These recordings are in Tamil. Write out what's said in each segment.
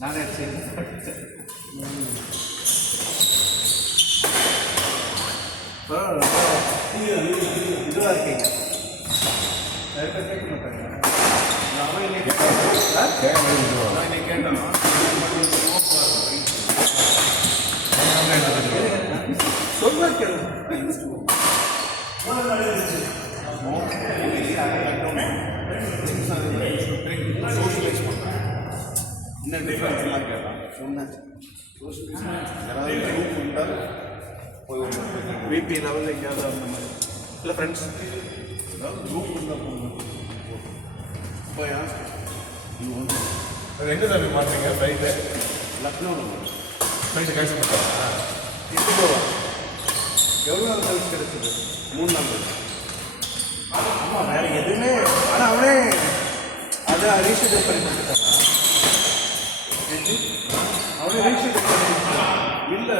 நானே இதுவாக இருக்கீங்க சோஷியலைஸ் பண்ணுறேன். என்ன டிஃப்ரென்ஸ்லாம் கேட்டான் சொன்னேன். சோஷியலைஸ் யாராவது குரூப் இருந்தால் போய் விபி லெவலில் எங்கேயாவது அந்த மாதிரி இல்லை ஃப்ரெண்ட்ஸ் ஏதாவது குரூப் இருந்தால் போகணும். இப்போ யார் இது வந்து எங்கே சார் மாட்டீங்க ஃப்ளைட்டு? லக்னோ ஃப்ளைட்டு கேன்சல் பண்ணுறாங்க. இது போவா எவ்வளோ நாள் கழிச்சு கிடைச்சது? 3 நாள். ஆமாம் வேறு எதுவுமே ஆனால் அவனே அதை ரீஷெடியூல் பண்ணி கொடுத்துட்டான். அவனே ரீஷெடியூல் பண்ணி கொடுத்துட்டான். இல்லை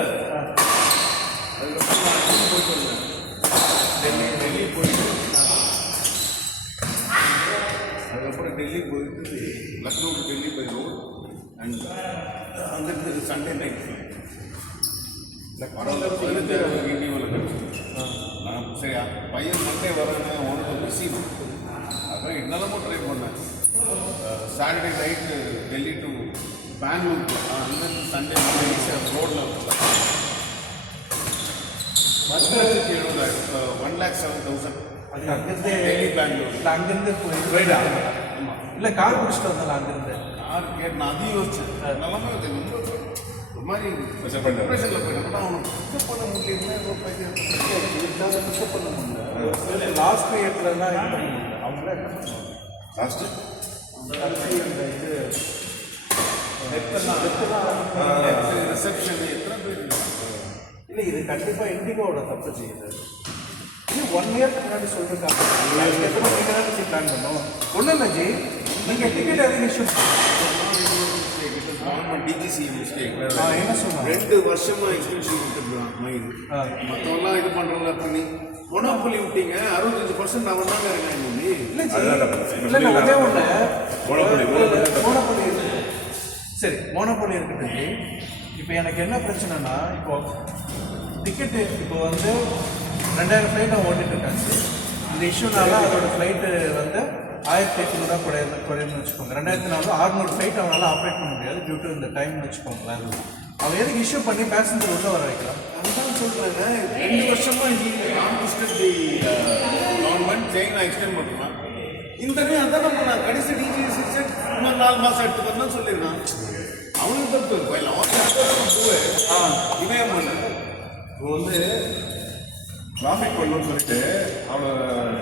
அதுக்கப்புறம் நான் போயிட்டு வந்தேன். டெல்லி போயிட்டு அதுக்கப்புறம் டெல்லி போயிட்டு Lucknow to Delhi by road and அங்கிருந்து சண்டே நைட் இண்டியாவில் கிடச்சி நான் சரி பையன் மண்டே வரேன் உனக்கு பிஸி. அப்புறம் என்னெல்லாமோ ட்ரை பண்ணேன். Saturday night Delhi to Bangalore அங்கேருந்து சண்டே மண்டே ஈஸியாக ரோடில் வருஷத்துக்கு 1,07,000 அது அங்கேருந்து டெல்லி பெங்களூர். இல்லை அங்கேருந்து போயிட்டு ஆமாம் இல்லை கார் பிடிச்சிட்டு வந்தாலும் அங்கேருந்து யார் கேட்டு நான் அதையும் யோசிச்சேன். நல்லாமே ரொம்ப ஒரு மாதிரி Pressure பண்ணல. டிப்ரெஷனில் போயிட்டேன். அவனை பிக்கப் பண்ண முடியல. பிக்கப் பண்ண முடியல. லாஸ்ட் இயர்லலாம் இது பண்ண முடியல. அவங்களே என்ன பண்ணுவாங்க லாஸ்ட்டு கடைசி அந்த இது டெத்தெல்லாம் ரிசப்ஷன் எத்தனை பேர் இல்லை இது கண்டிப்பாக இண்டிகோவோட தப்பு செய்யுது. இது 1 இயர்க்கு முன்னாடி சொல்லியிருக்காங்க. எத்தனை நீங்கள் தான் பிளான் பண்ணோம். ஒன்றும் இல்லை ஜி, நீங்கள் டிக்கெட் எதுவும் இஷ்யூ டிஜிசி மிஸ்டேக். என்ன சொன்னாங்க? 2 வருஷமா எக்ஸ்பென்சிவ் கொடுத்துருக்கான் மைது. மற்றவெல்லாம் இது பண்ணுறவங்கள பண்ணி மொனோபொலி விட்டீங்க. 65% அவன் தாங்க இருக்காங்க. இல்லை ஜி, அதுதான் இல்லை நான் ஒன்றே ஒன்று மோனோபொலி மோனோபொலி இருக்குது. சரி மோனோபொலி இருக்குது ஜி. இப்போ எனக்கு என்ன பிரச்சனைனா, இப்போ டிக்கெட்டு இப்போ வந்து 2000 ஃப்ளைட்டை ஓட்டிட்டு இருக்காங்க. இந்த இஷ்யூனால அதோட ஃப்ளைட்டு வந்து 1800 குறையும்னு வச்சுக்கோங்க. 2004 600 ஃப்ளைட் அவனால் ஆப்ரேட் பண்ண முடியாது டியூ டு இந்த டைம்னு வச்சுக்கோங்களேன். அவன் எதுக்கு இஷ்யூ பண்ணி பேசஞ்சர் உள்ள வர வைக்கலாம்? அதுதான் சொல்கிறேன். 2 வருஷமா கவர்மெண்ட் செயினை எக்ஸ்டெண்ட் பண்ணுறான். இந்த அதான் நம்ம கடைசி டிஜிசி இன்னும் 4 மாதம் எடுத்துக்கணும் சொல்லியிருக்கான். அவனுக்கு தப்பு இல்லை. இவன் பண்ண இப்போ வந்து டிராஃபிக் பண்ணணும்னு சொல்லிட்டு அவனை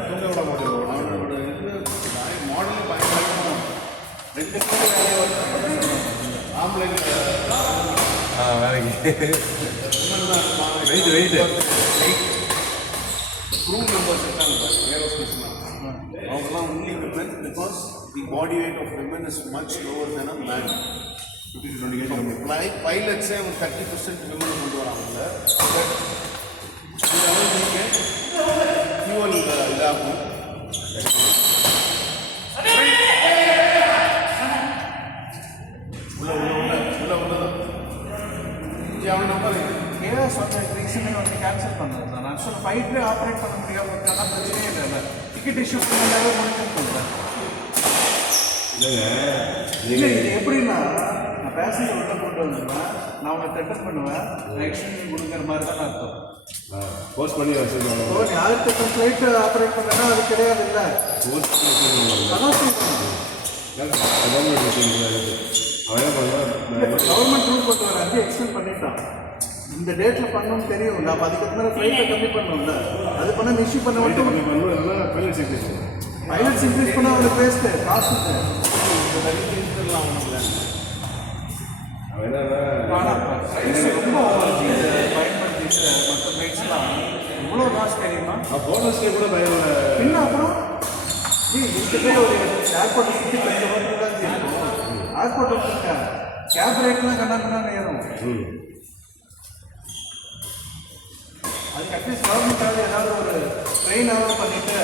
தூங்க விட மாட்டேன். அவனோட இது மாடலே பயங்கரமாக 2 பேரும் வேலையை வந்து ஆம்பளைங்க வேலைக்கு வெயிட் க்ரூ மெம்பர்ஸ் இருக்காங்க ஏரோஸ்பேஸ்லாம். அவங்கெல்லாம் only women because the body weight of women is much lower than a man. பைலட்ஸே அவங்க 30% விமன் கொண்டு வராங்கல்ல. ஃபியூவல் இதாகும். அவன் நம்பர் ஏதோ சொன்ன ரீசனே வந்து கேன்சல் பண்ணது தான். நான் சொன்ன ஃப்ளைட்டே ஆப்ரேட் பண்ண முடியாமல் இருக்கானா பிரச்சனையே இல்லை. டிக்கெட் இஷ்யூ பண்ணாலே மானிட்டர் பண்ணுறேன். இல்லை இது எப்படின்னா, நான் பேசஞ்சர் உள்ள கொண்டு வந்துடுவேன், நான் அவனை த்ரெட்டன் பண்ணுவேன், நான் எக்ஸ்டென்ஷன் கொடுக்குற மாதிரி தான் அர்த்தம். போஸ்ட் பண்ணி வச்சுருக்காங்க. ஸோ நீ 1008 ஃப்ளைட்டு ஆப்ரேட் பண்ணுறேன்னா அது கிடையாது. இல்லை அதான் சொல்லுவேன். கவர்மெண்ட் ரூல் கொண்டு வர அங்கே எக்ஸ்டெண்ட் பண்ணிட்டான். இந்த டேட்டில் பண்ணணும்னு தெரியும். நான் அதுக்கு மேலே ஃப்ளைட்டை கம்மி பண்ணணும்ல. அது பண்ண இஷ்யூ பண்ண மட்டும் பைலட்ஸ் இன்க்ரீஸ் பண்ணால் அவனுக்கு வேஸ்ட்டு காசு. ரொம்ப பயன்படுத்திட்டு மற்ற ஃப்ளைட்ஸ்லாம் இவ்வளோ காசு தெரியுமா? போனஸ்க்கே கூட பயம் இல்லை. என்ன அப்புறம் இந்த பேர் ஒரு ஏர்போர்ட்டை சுற்றி 2 வருஷம் தான் இருக்கும். ஏர்போர்ட்டை இருக்கேன் கேப் ரேட்லாம் கண்ணாடி ஏறும். அதுக்கு அட்லீஸ்ட் கவர்மெண்ட்டாவது ஏதாவது ஒரு ட்ரெயினாவது பண்ணிவிட்டு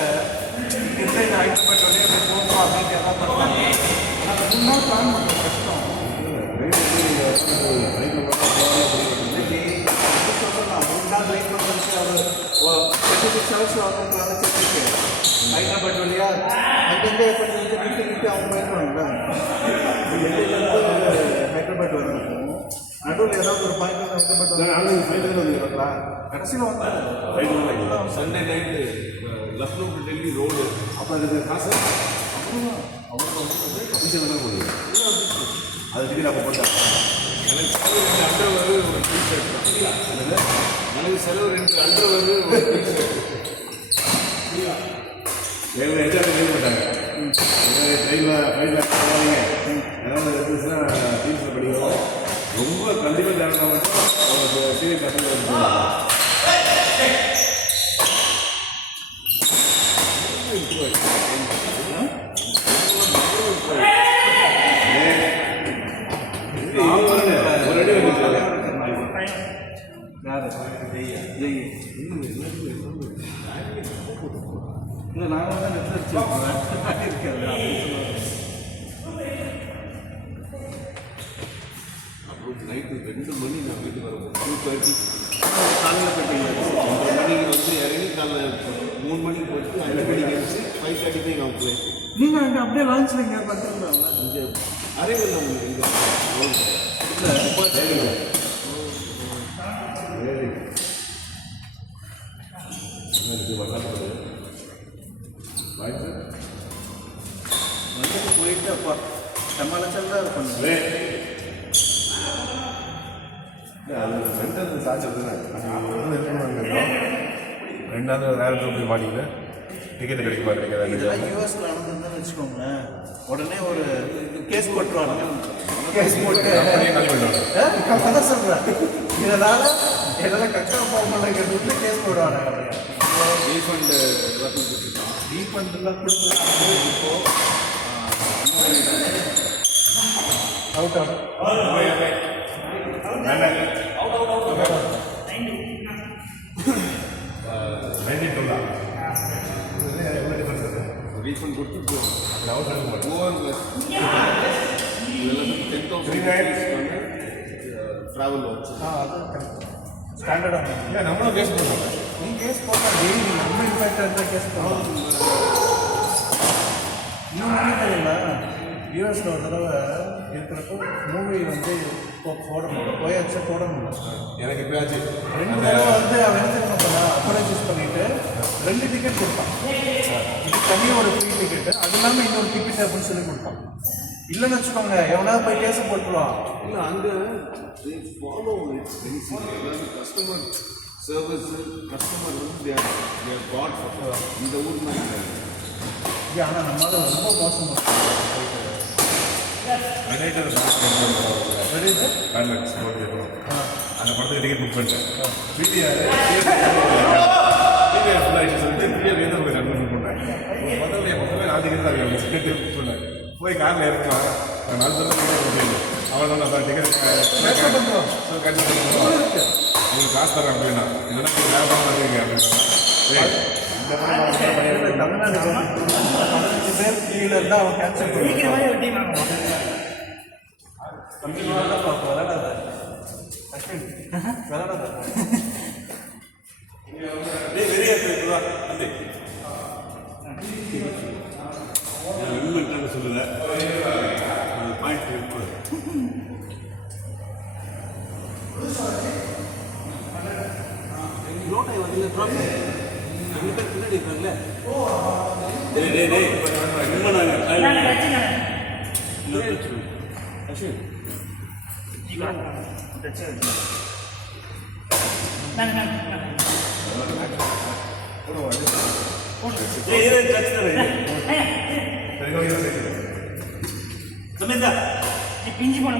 இந்த ஹைட் பண்ணி போகணும் அப்படின்னு 2 நாள் பிளான் பண்ணுறது கஷ்டம். சொல்லலாம் 2 நாள் ரைட் பண்ணுறதுக்கு அவர் 36 hours ஆகும்ன்றாங்க சென்னைக்கு. ஹைதராபாத் வழியா அங்கேருந்து எப்படி நிறுத்தி அவங்க போயிடுவாங்கல்ல. டெல்லியிலேருந்து ஹைதராபாத் வரணும். நடுவில் ஏதாவது ஒரு பாயிண்ட் ஹைதராபாத் வந்து கடைசியில் வந்து Sunday night Lucknow to Delhi road. அப்போ அதுக்கு காசு அபிஷேகம் தான் போடுது. அது டிக்கெட் அப்போ போட்டாங்க. எனக்கு செலவு 2 அண்டர்வேர் ஒரு டிஷர்ட் தான். எனக்கு செலவு 2 அண்டர்வேர் ஒரு டிஷர்ட். எங்களை எஜாவது கேள்வி போட்டாங்க. ட்ரெயினில் ஃப்ளைட்டில் போவாங்க, ஏதாவது இருந்துச்சுன்னா டீச்சர் படிக்கிறோம். ரொம்ப கண்டிப்பாக தேவைன்னா மட்டும் அவங்களுக்கு சீரியஸ் கஷ்டம். ஒரு அடி வந்துச்சு. இல்லை நாங்கள் வந்து நெட்டில் வச்சுருக்கோம் இருக்காது. அப்புறம் நைட்டு 2 மணி நான் வீட்டுக்கு வரப்போ 2:30 காலையில் போயிட்டீங்க. 2 மணிக்கு வந்து இறங்கி காலையில் 3 மணிக்கு போயிட்டு 5 மணிக்கு எழுச்சி 5:30 நான் ஃப்ளைட். நீங்கள் அங்கே அப்படியே லான்ச்சில் இங்கே பார்த்துருந்தாங்க. இங்கே அரைவில் உங்களுக்கு இங்கே வந்துட்டு போயிட்டு அப்பா சமாளிச்சல் தான் இருக்கும். அது சென்டர் சார்ஜ் தானே. ரெண்டாவது வேறு போய் மாட்டிக்கிட்டு டிக்கெட் கிடைக்குமா கிடைக்காது. இதெல்லாம் யூஎஸ்ல நடந்ததுன்னு வச்சுக்கோங்களேன், உடனே ஒரு கேஸ் போட்டுருவாங்க. கேஸ் போட்டு அதான் சொல்கிறேன். இதனால் எல்லாம் கக்கா போகமாட்டேங்கிறது கேஸ் போடுவாங்க. ரீஃபண்ட் எல்லாத்தையும் கொடுத்துருக்கான். ரீஃபண்டெல்லாம் கொடுத்துருக்காங்க. இப்போ அவுட் ரீஃபண்ட் கொடுத்து போவாங்க. இதெல்லாம் 10,000 ட்ராவல் வச்சு அது ஸ்டாண்டர்டாக இல்லை நம்மளும் கேஸ் பண்ணுவோம். நீ கேஸ் போட்டால் டெய்லி நம்ம இன்ஃபேக்டாக இருந்தால் கேஸ் போடலாம். இன்னொன்று தெரியல, யூஎஸில் ஒரு தடவை இருக்கிறப்போ மூவி வந்து போட முடியல, போயாச்சு போட முடியல. எனக்கு இப்போயாச்சு 2 தடவை வந்து அவன் என்ன பண்ணா அப்ரோச்சஸ் பண்ணிட்டு 2 டிக்கெட் கொடுத்தான். இது தனியாக ஒரு ஃப்ரீ டிக்கெட்டு, அது இல்லாமல் இன்னொரு டிக்கெட் அப்படின்னு சொல்லி கொடுத்தான். இல்லைன்னு வச்சுக்கோங்க, எவனாவது போய் கேஸை போட்டுருவான். இல்லை அங்கே ஃபாலோ கஸ்டமர் சர்வீஸ் கஸ்டமர் வந்து காட் இந்த ஊர் மாதிரி. ஆனால் நம்மளால ரொம்ப மோசம் அந்த படத்துக்கு டிக்கெட் புக் பண்ணிட்டேன். பிடிஆர் ஃபுல்லாகிட்டு சொல்லிட்டு பிடிஆர் எந்த போய் கன்ஃபர்ம் பண்ணேன். முதல்ல நான் டிக்கெட் தான் டிக்கெட் புக் பண்ணேன். போய் காரில் இறக்கலாம். நான் சொல்ல அவள் தான் டிக்கெட் உங்களுக்கு காசு தரேன் அப்படின்னா இல்லைன்னா வியாபாரம் வருவீங்க அப்படின்னா தமிழ்நாடு 15 பேர் கீழே இருந்தால் அவன் கேன்சல் பண்ணுவான். சொல்லுறேன் நோட்டை வந்து பின்னாடி இருக்காங்களே பிஞ்சு போன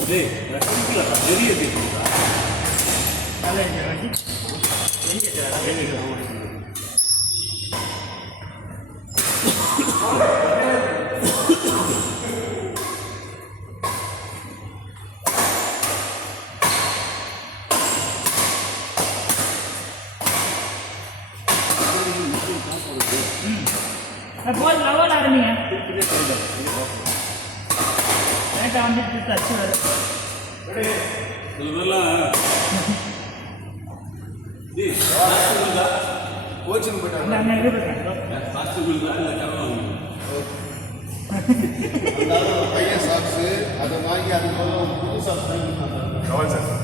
டேய் நிறைய கேட்குறா நல்லா இருந்துச்சு போது லெவல் ஆரம்பிங்க கரெக்டாக வந்துட்டு டச்சு வரும் சில பேர்லாம் டேய் கோச்சிங் போயிட்டாங்க. அண்ணா இது பண்ணுறேன் ஹாஸ்பிட்டல் தான் இல்லை கரவாங்க பையன் சாக்ஸு அதை வாங்கி அது போல ஒரு புது சாக்ஸ் வாங்கி கொடுத்தாங்க.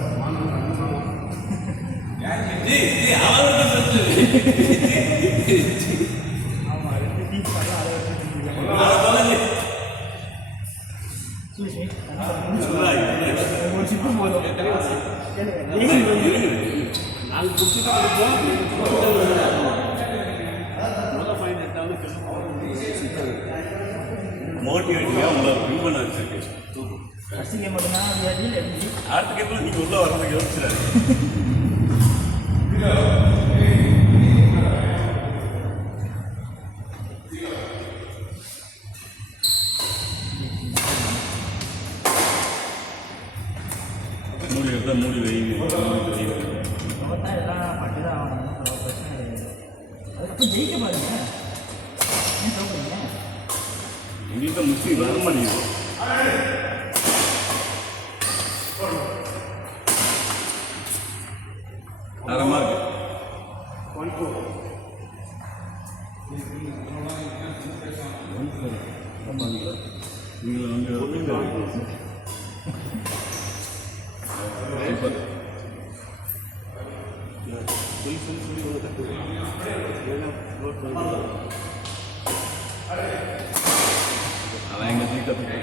ஆமாம் ரெண்டு டீச் பண்ணலாம் அதை வச்சு ஒரு சிப்பு போதும் நாங்கள் குடிச்சிட்டு இருக்கோம் முதல் ஃபைன் எடுத்தாலும் மோட்டிவேட்டிங்காக உங்களை வின் பண்ண வச்சிருக்கேன் ஃபஸ்ட்டு கேம் மட்டும்தான் விளையாடி எப்படி அடுத்த கேப்பில் நீங்கள் உள்ள வரதுக்கு யோசிச்சிடாரு மூடி எடுத்தால் மூடி வைங்க பார்த்தா எல்லாம் பட்டு தான் ஆகணும் அவ்வளோ பிரச்சனை கிடையாது அதுக்கப்புறம் ஜெயிக்க பாருங்க ஏன் தோக்குறீங்க எங்கள்கிட்ட முஸ்லீம் வர மாட்டேங்குது தரமாக இருக்கு நீங்கள் வந்து சூப்பர் அதான் எங்கள் தீக்கத்துக்கு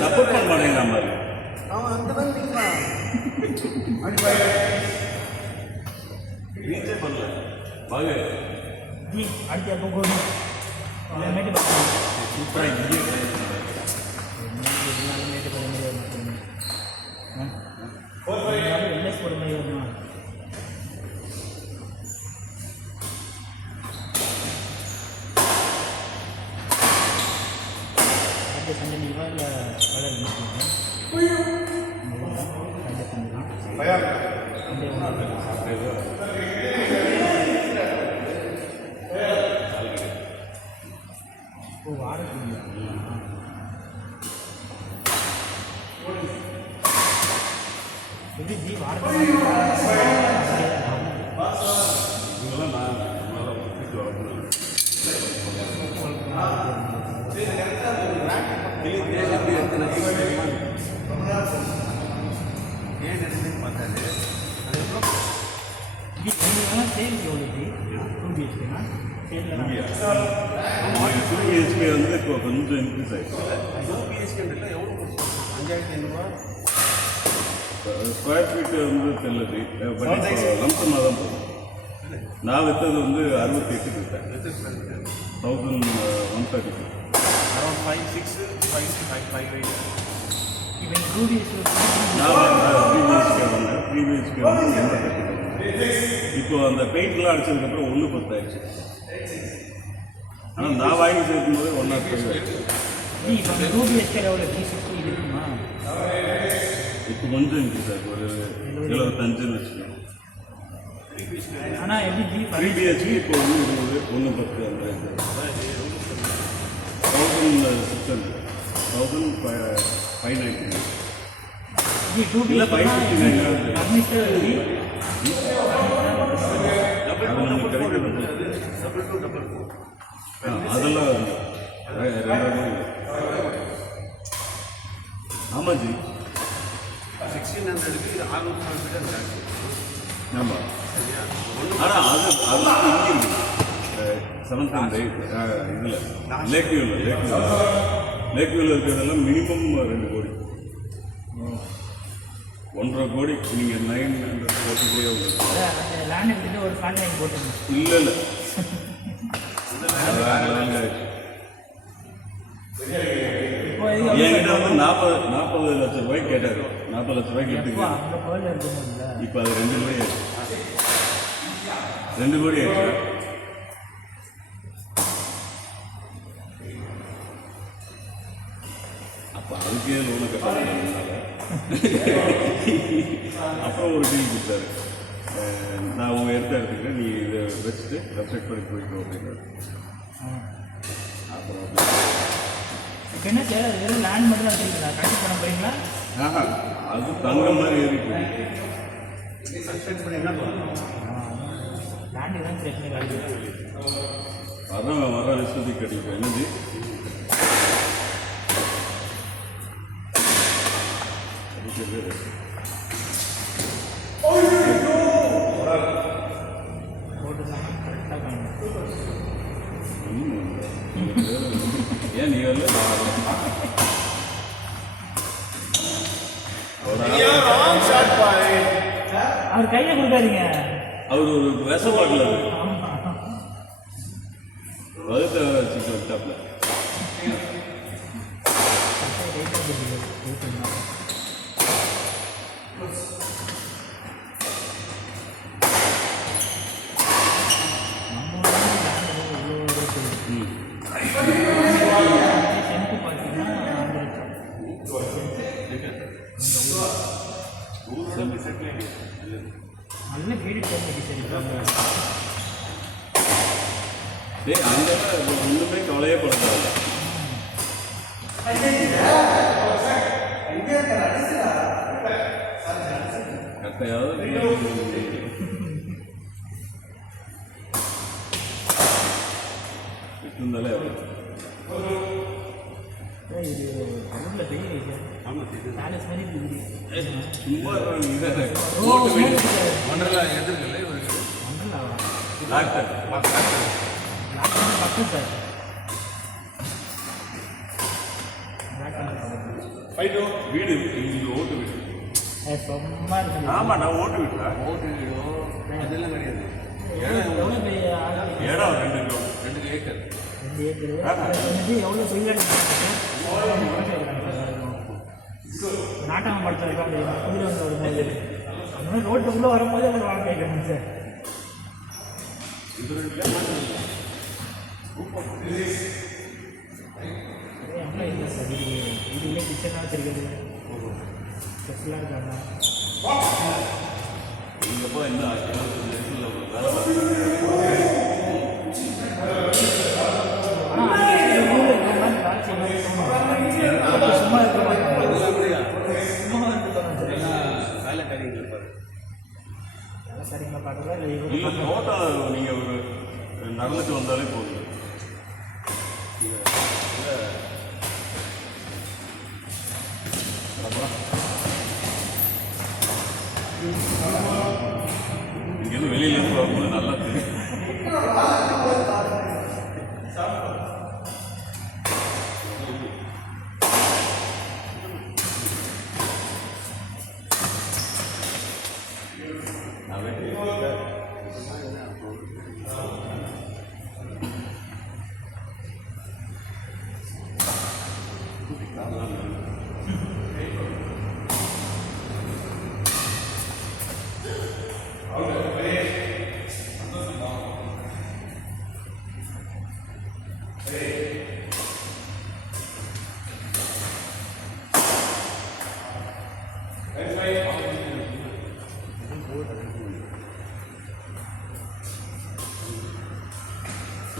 சப்போர்ட் பண்ண மாட்டேங்கிற மாதிரி அவன் அங்கே தான் நிற்கிறான். ரீச்சே பண்ணல வாங்க ஜி அடுத்து எப்போ போகணும் எல்லாமேட்டு பார்க்கலாம் சூப்பராக இங்கே எல்லாமேட்டு போட முடியாது எல்எஸ் போட மாதிரி வருமா அடுத்த சண்டை லீவா இல்லை வளர சண்டை ஓ வாரத்துக்கு எப்படி ஜி வாரத்துக்கு இவங்கெல்லாம் நான் நம்மளால் ஒப்பிட்டு வரணும் சேல் எவ்வளோ டூ பிஹெச்கேனா சேலில் பிஹெச்பி வந்து இப்போ கொஞ்சம் இன்க்ரீஸ் ஆகிடுச்சு ஸ்கொயர் ஃபீட்டு வந்து தெரியலது பட் இப்போ லம்சமாக தான் போகும் நான் விற்றது வந்து 68 விற்றேன் 1132 அரௌண்ட் 5, 6, 5, 5, 8. இப்போ டூ பிஹெச்கே நான் 3 பிஹெச்கே வந்தேன் 3 பிஹெச்கே வந்து 80 இப்போ அந்த பெயிண்ட்லாம் அடிச்சதுக்கப்புறம் 110 ஆயிடுச்சு ஆனால் நான் வாங்கி சேர்க்கும்போது 105 ஆயிடுச்சு ஜி இப்போ அந்த டூ பிஹெச்கே எவ்வளோ ஃபீஸ் இருக்குமா இப்போ கொஞ்சம் இன்க்ரீஸ் ஆகிருக்கு ஒரு 75ன்னு வச்சுக்கோங்க ஆனால் எப்படி ஜி 3 பிஹெச்கே இப்போ 110 அந்த 1600 1590 ஜி டூ இல்லை பிஹெச்கே 559 ஃபர்னிச்சர் ஜி அது நமக்கு கிடைக்கிறது அதெல்லாம் 2000 ஆமாம் ஜி 1600க்கு 600 மீட்டர் ஆமாம். ஆனால் அது இங்கே இருக்குது. 7th and 8th இதில் லேக் வியூவில் இருக்கிறதெல்லாம் மினிமம் 2 கோடி. 1.5 கோடி நீங்கள் 940 கோடி லேண்ட் எடுத்துட்டு ஒரு ஃபிளாட் வாங்கி போட்டுருங்க. இல்லை இப்போ என்கிட்ட வந்து 40 லட்சம் ரூபாய்க்கு கேட்டார். 40 லட்ச ரூபாய்க்கு எடுத்துக்கலாம். அந்த கோயில் இருக்கும்போது இப்போ அது 2 கோடி ஆயிடுச்சு. 2 கோடி ஆயிடுச்சு. அப்போ அதுக்கே லோனை கட்டாதனால அப்புறம் ஒரு டீல் கொடுத்தாரு. நான் உங்கள் எடுத்துக்கிறேன், நீ இதை வச்சுட்டு ரெஸ்பெக்ட் பண்ணி போய்க்கோ அப்படின்னாரு. அப்புறம் இப்போ என்ன சார் அது வெறும் லேண்ட் மட்டும் தான் வச்சுருக்கீங்களா? கனெக்ட் பண்ண போகிறீங்களா? அது தங்கம் மாதிரி ஏறிட்டு லேண்டு தான் பிரச்சனை காலி. வர ரிசல்ட்டு கிடைக்கும். என்னது போட்டுருந்தாங்க கரெக்டாக பண்ணணும். ஏன் நீ வரல? அவர் கையில் கொடுக்காதீங்க. அவர் ஒரு விஷ பாட்டில் வகுத்த வச்சுட்டு வந்துட்டாப்ல. நல்ல வீடு அங்கே ஒன்றுமே கவலையே படுத்தாது. கட்டையாவது இருந்தாலே இது தமிழில் பெரிய பேலஸ் மாதிரி இருக்குது. சும்மா ஒன்றரை எதிர்க்கல இவருக்கு டாக்டர் பக்கம் சார் வீடு இங்கே ஓட்டு வீடு. சும்மா இருக்குது. ஆமாம், நான் ஓட்டு வீட்டா. ஓட்டு வீடோ அதெல்லாம் கிடையாது. எவ்வளோ பெரிய இடம் 2 ஏக்கர் 2 ஏக்கர் எவ்வளோ பெரிய நாட்டகம் படத்தில் இருக்காங்க குதிரை வந்து வரும்போது அந்த மாதிரி ரோட்டுக்குள்ளே வரும்போது அவர் வாழ்க்கை கேட்கணும் சார். எவ்வளோ இல்லை சார் வீடுகளே கிச்சனாக வச்சுருக்குது ஸ்பெஷலாக இருக்காங்க. இங்கே போய் என்ன சும்மா இருக்க வேலைக்காரிகள் பாரு சரிங்களா பார்க்குறதா இல்லை இல்லை தோட்டம் நீங்கள் ஒரு நடந்துட்டு வந்தாலே போதும். இங்கேருந்து வெளியிலேருந்து வரும்போது நல்லா தெரியும்.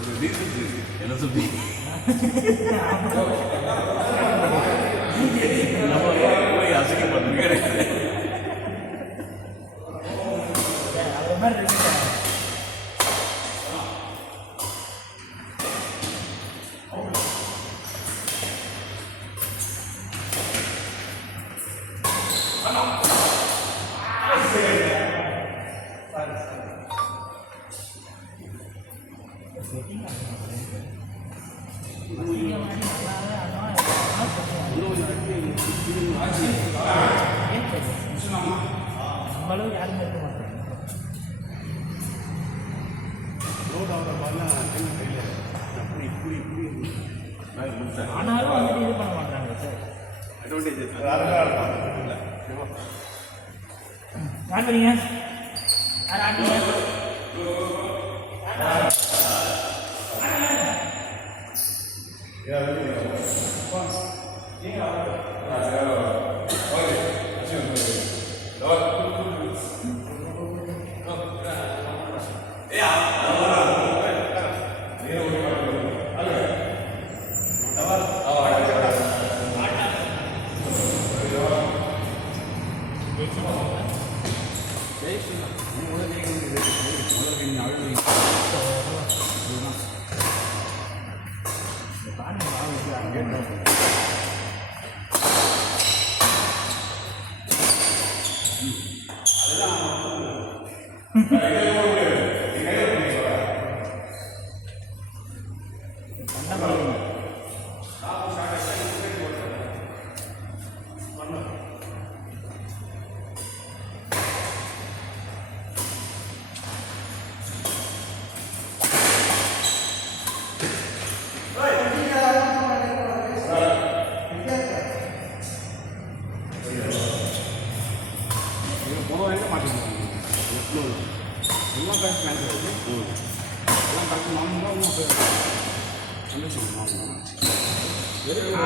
ஒரு ரீசன் இருக்கு. என்ன சொல்றீங்க? நம்ம போய் அசிங்கப்படுறது கிடையாது. அது மாதிரி இருக்கு. செட்டிங் ஆகும் நல்லாவே ஆனால் நம்மளும் யாருமே இருக்க மாட்டாங்க. ரோட் ஆகிற மாதிரிலாம் கையில் அப்படி இப்படி இப்படி நான் முடிச்சேன். ஆனாலும் வந்துட்டு இது பண்ண மாட்டாங்க சார். அட்வான்டேஜ் யார் பண்ணீங்க? யார் ஆட்டீங்க?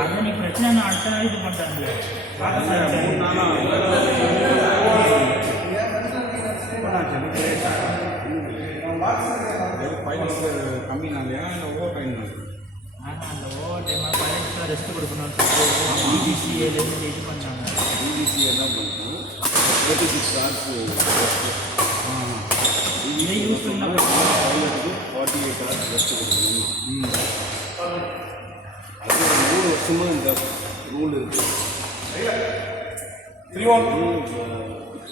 அது நீ பிரச்சனை அடுத்த நாள் இது பண்ணுறாங்க. கம்மினாலையா இல்லை ஓவர் டைம்? ஆனால் அந்த ஓவர் டைமாக பதினெட்டு ரெஸ்ட் கொடுக்கணும்னு சொல்லிட்டு பிபிசிஏலேருந்து இது பண்ணாங்க. பிபிசி என்ன பண்ணுறோம் 36 hours இதை யூஸ் பண்ணால் 48 hours ரெஸ்ட் கொடுக்கணும். அது 3 வருஷமா இந்த ரூல் இருக்குது.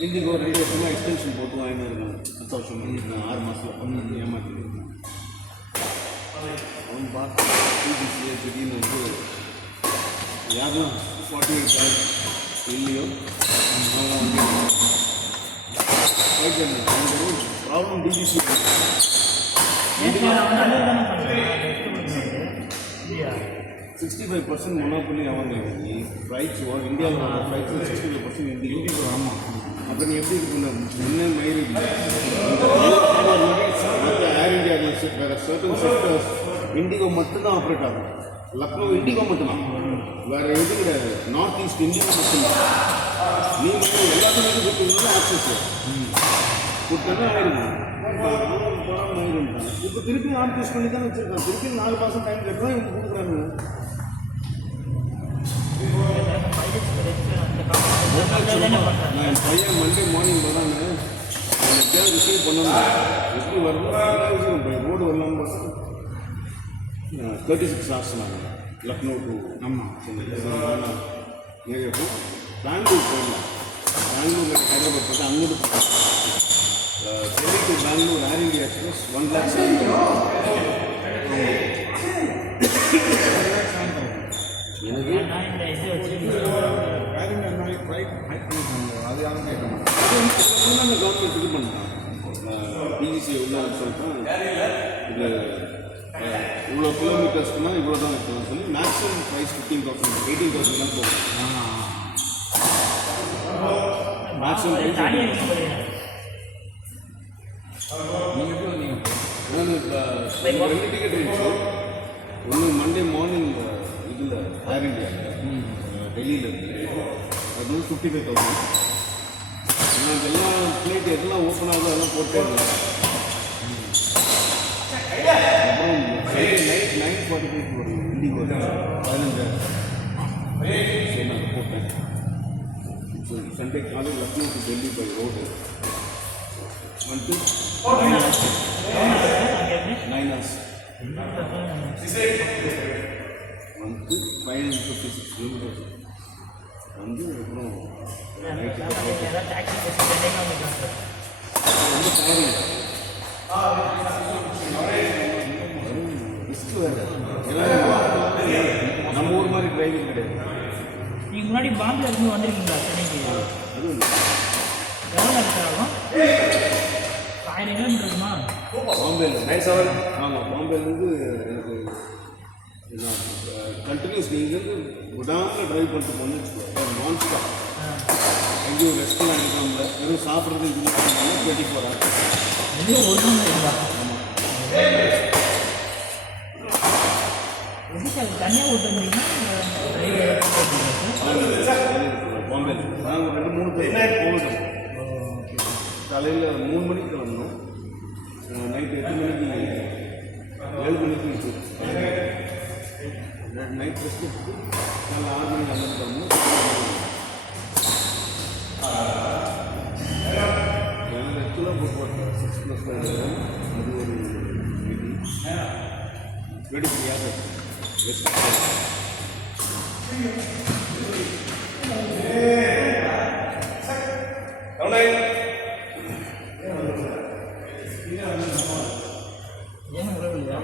இன்றைக்கு ஒரு 2 வருஷமாக எக்ஸ்டென்ஷன் போட்டு வாங்கிட்டு இருக்கேன். 10 வருஷம் 6 மாதத்தில் பண்ணி ஏமாற்றிட்டு இருக்கேன். அவன் பார்த்து பிபிசியை திடீர்னு வந்து யாரும் 48 hours இல்லையோ அவங்க வந்து ப்ராப்ளம் பிபிசி 65% மொனோபொலி அவங்க ஃப்ளைட்ஸ் இந்தியாவில் ஃப்ளைட்ஸ் 65% இண்டிகோ. ஆமாம். அப்போ நீ எப்படி இருக்கணும்? என்ன மயிறு மற்ற ஏர் இந்தியா வேறு சர்டன் செக்டர்ஸ் இண்டிகோ மட்டும்தான் ஆப்ரேட் ஆகும். லக்னோ இண்டிகோ மட்டும்தான், வேறு எதுவும் கிடையாது. நார்த் ஈஸ்ட் இண்டிகோ மட்டும்தான். நீ மட்டும் எல்லாத்துக்கும் கொடுத்தீங்கன்னா ஆக்சஸ் கொடுத்தா ஆயிருக்கும். இப்போ திருப்பி ஆர்டிஸ்ட் பண்ணி தான் வச்சுருக்காங்க. திருப்பி 4 மாதம் டைம் கேட்டால் இவங்க கொடுக்குறாங்க. நான் என் பையன் மண்டே மார்னிங் வராங்க, எப்படியாவது ரிசீவ் பண்ணணும். எப்படி வரணும் ரோடு வரலாம்னு பார்த்தா 36 hours நாங்கள் லக்னோ டு ஏரியா போ பெங்களூர் போயிடலாம். பெங்களூரில் ஹைதராபாத் போட்டு அங்கூர் Delhi to Bangalore Air India Express 1 lakh 7,000. எனக்கு அது யாரும் கேட்க மாட்டாங்க. கவர்மெண்ட் இது பண்ணிட்டாங்க. பிஜிசி உள்ள சொல்லிட்டேன், இது இவ்வளோ கிலோமீட்டர்ஸ்க்குனா இவ்வளோ தான் இருக்கணும் சொல்லி மேக்ஸிமம் ப்ரைஸ் 15,000 18,000 தான் போகும். மேக்ஸிமம் நீங்கள் 2 டிக்கெட் இருந்துச்சு. ஒன்று மண்டே மார்னிங் இதில் ஏர் இந்தியா டெல்லியில் இருக்குது, அது 55,000. நான் எல்லாம் ஃப்ளைட் எதெல்லாம் ஓப்பன் ஆகுதோ அதெல்லாம் போட்டே இருந்தேன். அப்புறம் நைட் 9:45 ஒரு இண்டிகோ 15,000 நான் போட்டேன். ஸோ சண்டே காலையில் Lucknow to Delhi by road வந்துட்டு 9 hours வந்து 556 கிலோமீட்டர்ஸ் வந்து அப்புறம் நைட்டு ரொம்ப டயரிங். வேறு. ஏன்னா நம்ம ஊர் மாதிரி டிரைவிங் கிடையாது. நீங்கள் முன்னாடி பாம்பேல இருந்து வந்திருக்கீங்களா சென்னைக்கு? அதுவும் இல்லை. எவ்வளோ நேரத்தில் ஆகும்? 1000 கிலோமீட்டர் இருக்குமா? பாம்பேல 97. ஆமாம், பாம்பேலேருந்து எனக்கு கண்டினியூஸ் இங்கேருந்து விடாமல் ட்ரைவ் பண்ணிட்டு போகணுன்னு நான் ஸ்டாப். எங்கேயும் ரெஸ்ட்லாம் எடுக்காமல வெறும் சாப்பிட்றது இது 24 hours. எதுவும் ஒரு நாள் இருக்குதா? எப்படி சார் தனியாக ஓட்டுறீங்கன்னா பாம்பேல நாங்கள் 2-3 பேர் போகணும். காலையில் 3 மணிக்கு கிளம்பணும், நைட்டு 8 மணிக்கு 7 மணிக்கு நைட் ரெஸ்ட் எடுத்து காலையில் 6 மணிக்கு அங்கே கிளம்பணும். எனக்கு ரெகுலராக போட்டு 6+5 அது ஒரு வெடி ஃப்ரீயாக ரெஸ்ட். ஏன் உறவு இல்லையா?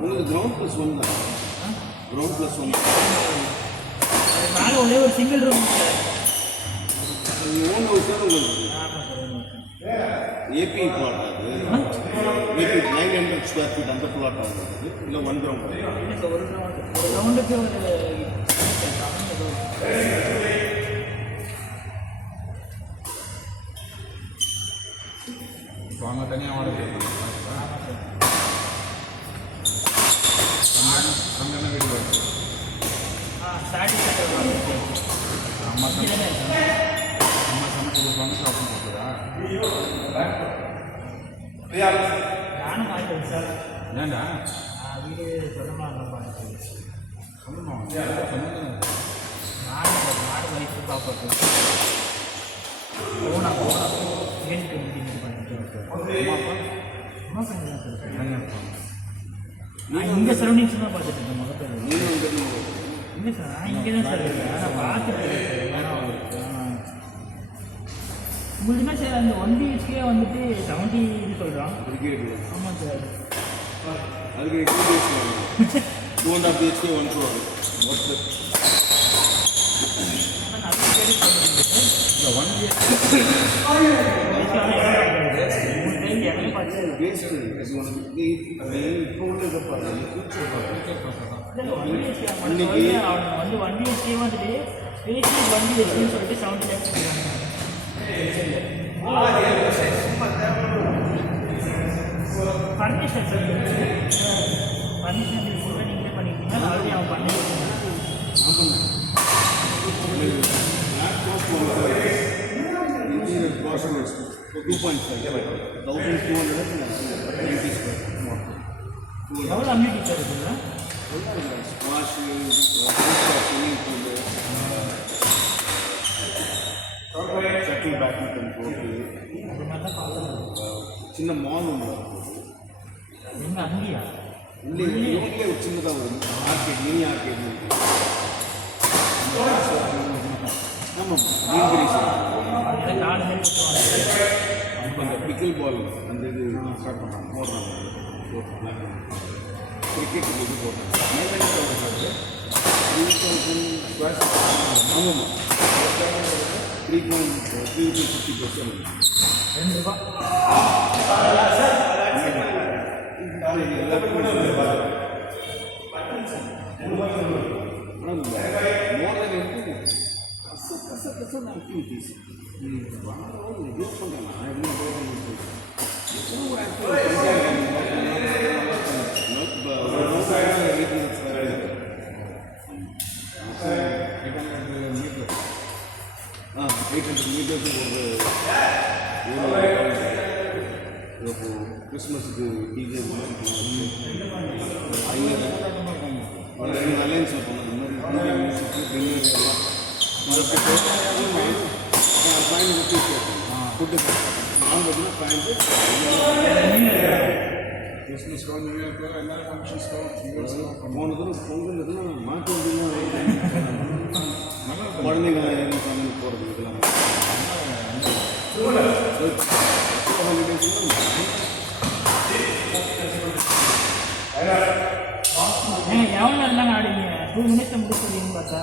உங்களுக்கு ground+1 தான். ground+1 நாங்கள் ஒரே ஒரு single room sir. Own house தான் உங்களுக்கு. ஏபி பிளாட் அது. ஏபி 900 ஸ்கொயர் ஃபீட் அந்த பிளாட் ஆகுது. இல்லை 1 கிரவுண்ட். ஒரு ரவுண்டுக்கு ஒரு வாங்க தனியாக வாடகை அங்கே என்ன வீடு வருது? அம்மா சமைச்சு கொடுப்பாங்க, சாப்பிட்டு போட்டுதா? நானும் வாங்கிட்டேன் சார். ஏண்டா வீடு சொந்தமாக பார்த்து சொல்லணும் நாடு வயசு பார்ப்போம் போனா ஏன்ட்டு மீட்டிங் பண்ணிட்டு அம்மா ஃப்ரெண்ட் தான் சார். நான் இங்கே சரௌண்டிங்ஸ் தான் பார்த்துட்டு இருக்கேன். முதல்ல இல்லை சார், நான் இங்கே தான் சார் இருக்கேன். ஆனால் பார்த்துட்டு உங்களுக்கு என்ன சார் அந்த 1 BHK வந்துட்டு 70 சொல்கிறான். ஆமாம் சார். அதுக்கு 2.5 BHK 1 crore மொத்தம். இந்த 1 BHK இப்போ உள்ளதை பாருங்க. அன்னைக்கு அவன் வந்து 1 BHK வந்துட்டு பேசி 1 BHKன்னு சொல்லிட்டு 70 lakhs பர்மிஷன் சார். பர்மிஷன் ஃபுல்லாக நீங்களே பண்ணிக்கிட்டீங்க. ஆல்ரெடி அவன் பண்ணிக்கிட்டீங்க. எவ்வளோ அம்யூனிட்டி சார் இருக்குங்களா? ஷட்டில் பேட்மிண்டன் கோர்ட்டு, அது மாதிரி தான் பார்க்கணும். சின்ன மால் ஒன்று எங்கே அங்கேயா? உள்ளே ஒரு சின்னதாக வரும் ஆர்கேட், மினி ஆர்கேட். ஆமாம், நீலகிரி எனக்கு 4 பேர் கொடுத்துருவாங்க. இப்போ அந்த பிக்கிள் பால் அந்த இது ஸ்டார்ட் பண்ணாங்க, போடுறாங்க. கிரிக்கெட் இது போட்டேன் மெயின்டெனன்ஸ் எவ்வளோ சார் 3000 ஆமாம் 3.50%. ₹2 more than anything, கசகசன்னு ஆக்டிவிட்டீஸ் வாரம் யூஸ் பண்ணுறேன் நான் எப்படி ஒரு மீட்டர்ஸ் ஒரு கிறிஸ்மஸுக்கு டிஜே அலைன்ஸ் வைப்பாங்க இந்த மாதிரி மியூசிக்கு டின்னர் எல்லாம் ஃபைன் ருபீஸ் ஃபுட்டு நான் பார்த்தீங்கன்னா ஃபைன் கிறிஸ்மஸ்க்கோ நியூ இயர்க்கோ எல்லா ஃபங்க்ஷன்ஸ்க்கோ போன தடவை பொங்கல் இதெல்லாம் மாட்டு வண்டிலாம் குழந்தைங்க ஃபேமிலி போகிறது இதெல்லாம் எவ்வளோ இருந்தாலும் ஆடுவீங்க 2 மினிட்ஸில் முடிச்சுடுவீங்கன்னு பார்த்தா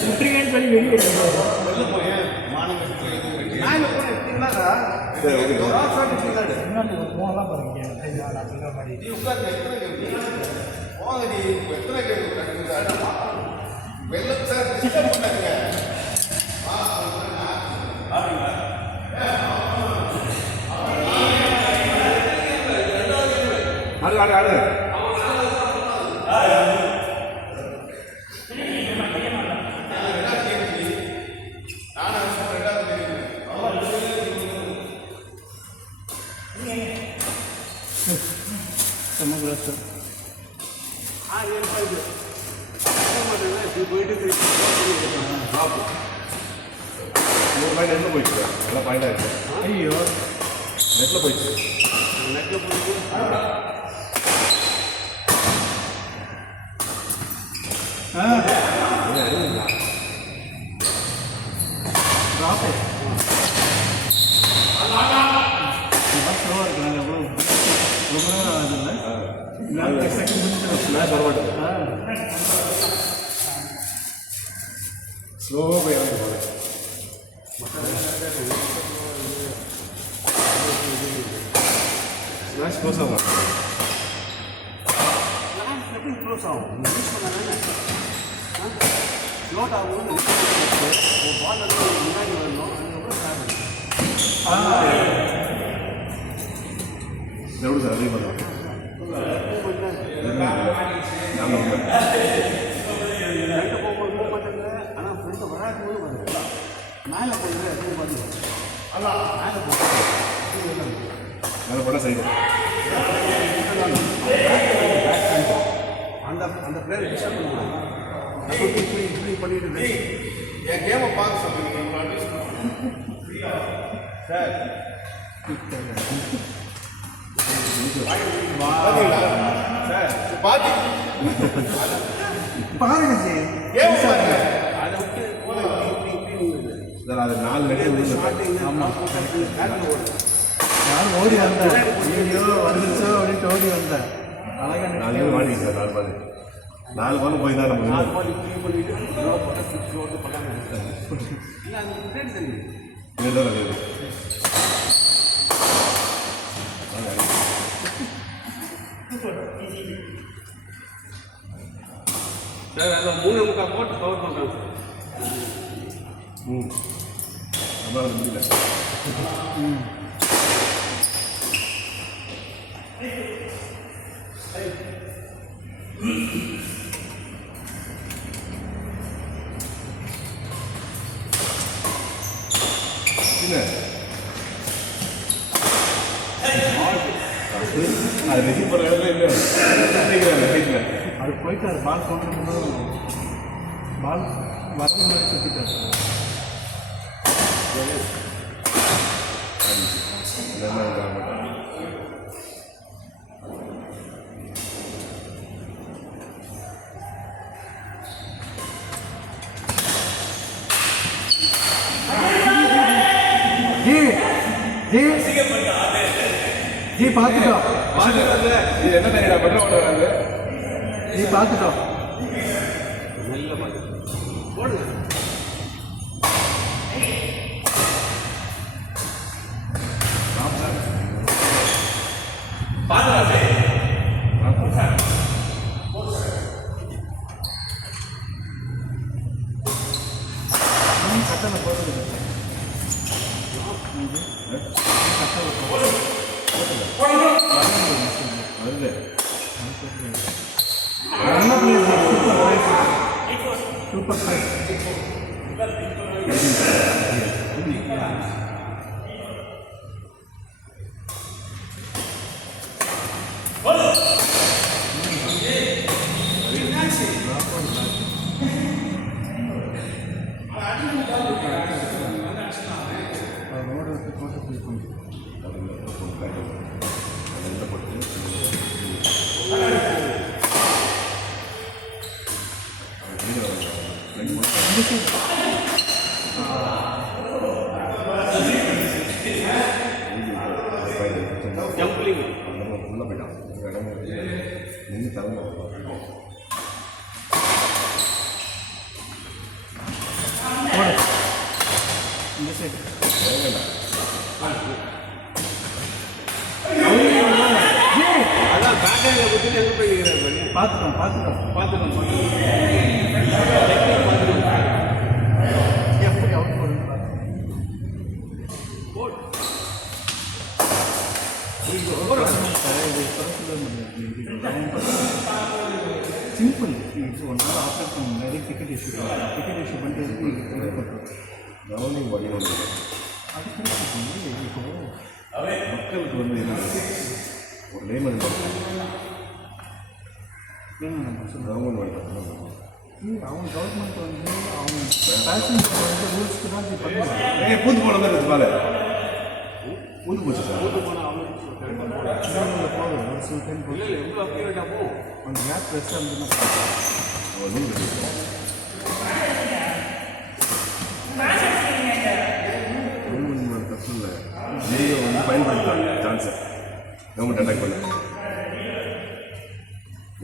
சுற்றுங்கன்னு சொல்லி வெளியே போகலாம் பாருங்க ஆடு நெட்டில் போயிடுச்சு நல்லா பாயிண்டாக இருக்கு ஐயோ நெட்டில் போயிடுச்சு நெட்டில் போயிட்டு ட்ராப்பு ஸ்லோவாக இருக்கிறாங்க எவ்வளோ ரொம்ப நேரம் ஆகுதுல்ல ஸ்மாஷ் வரமாட்டேன் ஸ்லோவாக போய் இறங்கி போகிறேன் ஸ்மாஷ் க்ளோஸ் ஆகும் எப்படி க்ளோஸ் ஆகும் யூஸ் பண்ணாங்க ஃப்ளோட் ஆகும் பால் முன்னாடி வரணும் எப்படி சார் அதிகம் பண்ணுவாங்க ஃப்ரெண்டு போகும்போது மூவ் பண்ணுறது ஆனால் ஃப்ரெண்டு வராது போது வருது மேலே போகிறது எப்பவும் பார்த்து மேலே போகிறது மேலே போட்டால் சரி அந்த அந்த பிளேயர் டிஸ்டர்ப் பண்ணுவாங்க இப்படி பண்ணிட்டு என் கேமை பார்க்க சொல்லுங்க சார் சார் பார்த்து பாருங்க ஜி கேம் பாருங்க அதை விட்டு சார் அது 4 நெட்டு விழுந்து நான் ஓடி வந்தேன் ஐயோ வந்துச்சோ அப்படின்ட்டு ஓடி வந்தேன் அழகா 4 பேர் வாடிங்க சார் 4 பால் 4 பால் போய் தான் நம்ம நாலு பால் இப்படி பண்ணிட்டு ட்ரா போட்டு ஃபிக்ஸ் ஓட்டு பக்கம் இல்லை அந்த கிரிக்கெட் தெரியும் இதுதான் அது சார் அதில் 3.25 போட்டு கவர் பண்ணுறேன் சார் நம்மளால முடியல என்ன அது ரிசீவ் பண்ணுற இடத்துல இல்லை வீட்டில் அது போயிட்டார் பால் கொண்டு வரும்போது பால் வரது மாதிரி சுற்றிட்டார் ஜி பார்த்துட்டோம் இது என்ன தனியாக பண்ண விடுறாங்க ஜி பார்த்துட்டோம் கட்டளை போடுறது வருது சூப்பர் பிளேஸ் ஜம்பிளிங் உள்ள போயிட்டான் இடம் நின்று தரணும் இந்த சைடு அதான் பேக்கரியில் கொடுத்துட்டு எங்கே போயிருக்கிறேன் பார்த்துட்டோம் பார்த்துட்டோம் பார்த்துக்கோங்க எப்படி அவுட் போடுறது சிம்பிள் இப்போ ஒன் நாள் ஆஃபர் பண்ண நிறைய டிக்கெட் இஷ்யூ பண்ணுறதுக்கு கவர்னிங் பண்ணிடணும் அது கிடைச்சிட்டு இப்போ மக்களுக்கு வந்து என்ன ஒரு நேம் கவர்மெண்ட் பண்ணுறாங்க அவன் கவர்மெண்ட் வந்து அவன் பேசஞ்சர் வந்து ரூல்ஸ்க்கு தான் இது பண்ணுவாங்க பூத்து போன மாதிரி இருக்கு மேலே பூத்து போச்சு சார் போகும் ஒரு சில டைம் போகும் எவ்வளோ அப்டேட்டாக போகும் அந்த கேப் பெருசாக இருந்துன்னா அவன் ரூல் கட்டிருக்கோம் கவர்மெண்ட் தப்பு இல்லை நிறைய வந்து பயன்படுத்தாங்க சான்ஸை கவர்மெண்ட் அட்டாக் பண்ண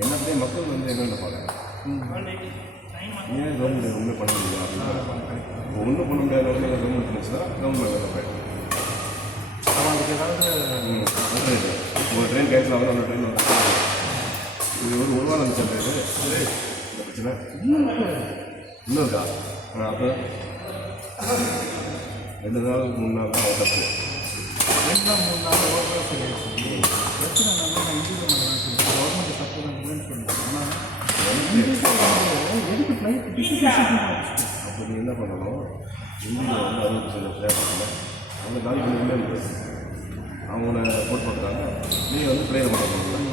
என்னப்படியே மக்கள் வந்து என்ன நினைப்பாங்க ஏன் கவர்மெண்ட் ஒன்றும் பண்ண முடியும் அப்படின்னு ஒன்றும் பண்ண முடியாத அளவுக்கு கவர்மெண்ட் இருந்துச்சுன்னா கவர்மெண்ட் வேலை போயிடும் அவன் அதுக்கு ஏதாவது ஒரு ட்ரெயின் கேன்சல் ஆகும் அந்த ட்ரெயின் வந்து இது ஒரு வாரம் இருந்துச்சு அந்த இது இந்த பிரச்சனை இன்னும் இருக்கா அப்போ 2 நாள் 3 நாள் தான் தப்பு 2 நாள் 3 நாள் ஓடுறது சரியாச்சு பிரச்சனை நம்ம இந்தியில் பண்ணலாம் சொல்லி கவர்மெண்ட் தப்பு தான் இல்லைன்னு சொல்லுது ஆனால் எதுக்கு ஃப்ளைட் டிக்கெட் அப்போ நீ என்ன பண்ணணும் இந்தியில் வந்து 60% தேவைப்படல அவங்க காலி பண்ணி இருக்கு அவங்கள போட்டு பார்க்குறாங்க நீங்கள் வந்து ப்ரேயர் பண்ண போகணும்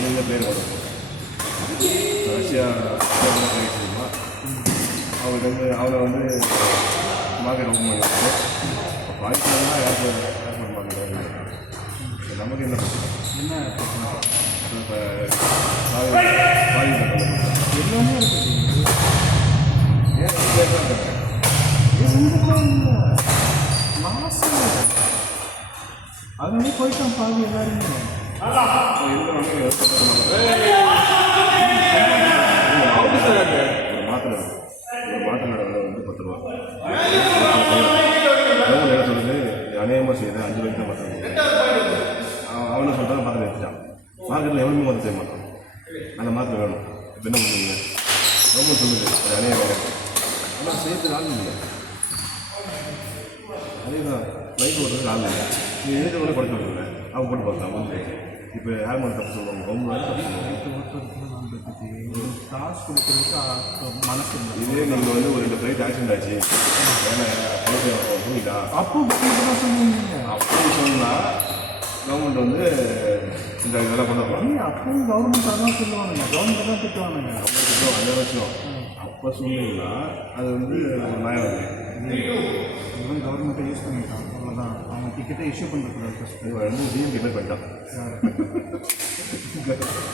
நீங்கள் ப்ரேயர் பண்ண போகணும் ரஷ்யா தெரியுமா அவங்களுக்கு வந்து அவளை வந்து மார்க்கெட் ஓப்பன் பண்ணி வச்சு பாகிஸ்தான் ஏர்போர்ட் மார்க்கெட் நமக்கு என்ன பிரச்சனை என்ன இப்போ பாகிஸ்தான் எல்லாமே இருக்குது மாசம் அதனாலே போயிட்டான் பாதி எல்லாருமே ஒரு மாத்திரை வந்து 10 ரூபா என்ன சொல்லுது அநேகமாக செய்யுது 5 ரூபாய்க்கு தான் மாத்திரை அவனை சொல்கிறாங்க மாத்திரை எடுத்துட்டான் மார்க்கெட்டில் எவனுமே மாத்திரை செய்ய மாட்டான் அந்த மாத்திரை வேணும் இப்போ என்ன பண்ணுவீங்க கவர்மெண்ட் சொல்லுது அது அநேகம் ஆனால் செய்யறதுக்கு ஆள் இல்லை அதே தான் பைக் ஓட்டுறதுக்கு ஆள் இல்லை நீ எழுத கூட படிக்க விடல அவங்க போட்டு பார்த்தான் வந்து இப்போ யார் மட்டும் தப்பு சொல்லுவாங்க கவர்மெண்ட் தப்பு சொல்லுவாங்க காசு கொடுக்குறதுக்கு மனசு இல்லை இதே நீங்கள் வந்து ஒரு 2 ஃப்ளைட் ஆக்சிடென்ட் ஆச்சு வேலை தூங்கிட்டா அப்போ தான் சொல்லுவீங்க அப்படின்னு சொன்னால் கவர்மெண்ட் வந்து இந்த இதெல்லாம் கொண்டு வரலாம். அப்பவும் கவர்மெண்ட் அதான் சொல்லுவானுங்க, கவர்மெண்ட் தான் திட்டுவானுங்க. அந்த வருஷம் அப்போ சொன்னீங்கன்னா அது வந்து நியாயம் இருக்குது. இவன் கவர்மெண்ட்டை யூஸ் பண்ணிட்டான், அவ்வளோதான். அவன் டிக்கெட்டை இஷ்யூ பண்ணுறது ஃபஸ்ட்டு இவன் வந்து டிஎம்கே மாதிரி பண்ணிட்டான்.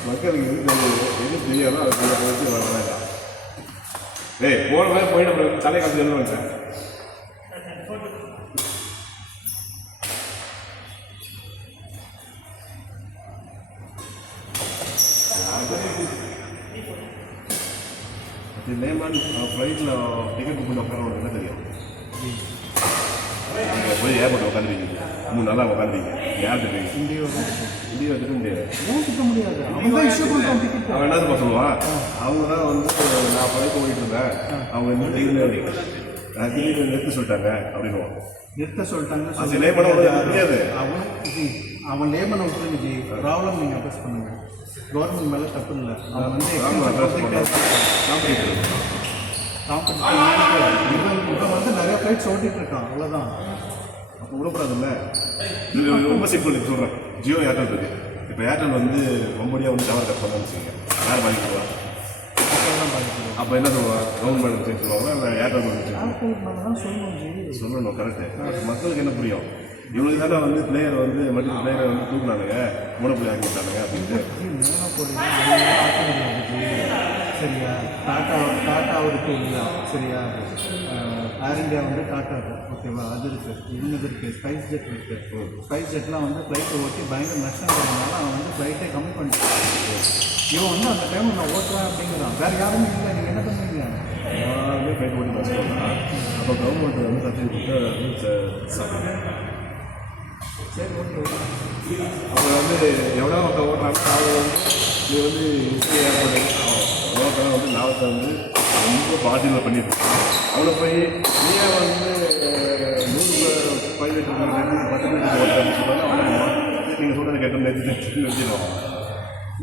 மக்களுக்கு எது தெரியாதோ அதை வச்சு வர வேண்டாம். ஏய் போன மாதிரி போயிட்டு தலை காசு எழுதுவாங்க. லேமன் ஃப்ளைட்டில் டிக்கெட் புக் பண்ண உட்கார என்ன தெரியும்? நீங்கள் போய் ஏர்போர்ட்டில் உட்காந்துருக்கீங்க, 3 நாளாக உட்காந்துருக்கீங்க, யார்கிட்ட இந்தியா எடுக்க முடியாது. ஏன் திட்ட முடியாது? அவன் தான் இஷ்யூ பண்ணுறான் டிக்கெட். அவன் என்ன சொல்லுவான், அவங்க தான் வந்து நான் பழைக்க போயிட்டு இருந்தேன், அவங்க இன்னும் திடீர்னு நிறுத்த சொல்லிட்டாங்க அப்படின்னுவான். நிறுத்த சொல்லிட்டாங்க. அது லேமனை முடியாது. அவன் லேமனை விட்டுருந்துச்சு. ப்ராப்ளம் நீங்கள் அட்ரஸ் பண்ணுங்க. கவர்மெண்ட் மேலே தப்பு இல்லை. அவன் வந்து இவன் வந்து நிறைய ஃப்ளைட்ஸ் ஓட்டிகிட்டு இருக்கான், அவ்வளோதான். அப்போ விடக்கூடாதுல்ல. இது ரொம்ப சிம்பிள். இது சொல்கிறேன், ஜியோ ஏர்டெல் இருக்குது. இப்போ ஏர்டெல் வந்து ரொம்படியாக வந்து டவர் கட் பண்ணான்னு வச்சுக்கோங்க, யார் பாதிக்குவா? அப்போ என்ன சொல்லுவாங்க, கவர்மெண்ட் சேர்த்து சொல்லுவாங்க, இல்லை ஏர்டெல் தான் சொல்லணும். கரெக்டு. மக்களுக்கு என்ன புரியும்? இவனுக்கு தானே வந்து பிளேயர் வந்து மற்ற பிளேயரை வந்து தூக்குனானுங்க, மூணப்பிள்ளை ஆக்கி விட்டானுங்க அப்படின்ட்டு. சரியா? டாட்டா இருக்கு இல்லையா? சரியா? ஏர் இந்தியா வந்து டாட்டா இருக்குது, ஓகேவா? அது இருக்குது. இன்னது இருக்குது, ஸ்பைஸ் ஜெட் இருக்குது. ஸ்பைஸ் ஜெட்லாம் வந்து ஃப்ளைட்டை ஓட்டி பயங்கர நஷ்டம் இருக்கிறதுனால அவன் வந்து ஃப்ளைட்டே கம்மி பண்ணிட்டான். இவன் வந்து அந்த டைமில் நான் ஓட்டுவேன் அப்படிங்கிறான். வேறு யாருமே இல்லை. நீங்கள் என்ன பண்ணுவீங்க? யாருமே ஃப்ளைட் ஓட்டி நஷ்டம். அப்போ கவர்மெண்ட் வந்து சர்டிஃபிகேட் சரி, ஓகே. அப்போ வந்து எவ்வளோ ஒருத்த ஓட்டுறாங்க, அவங்க வந்து இது வந்து ஏர்போர்ட் வந்து லாபத்தை வந்து ரொம்ப பாதியில் பண்ணிட்டு அவனை போய் நீயே வந்து 100 பைலட் 10 மீட்டர் ஓட்டுறேன்னு சொன்னால் நீங்கள் சொல்கிறத கேட்டு நிறுத்தி நிறுத்திடுவாங்க.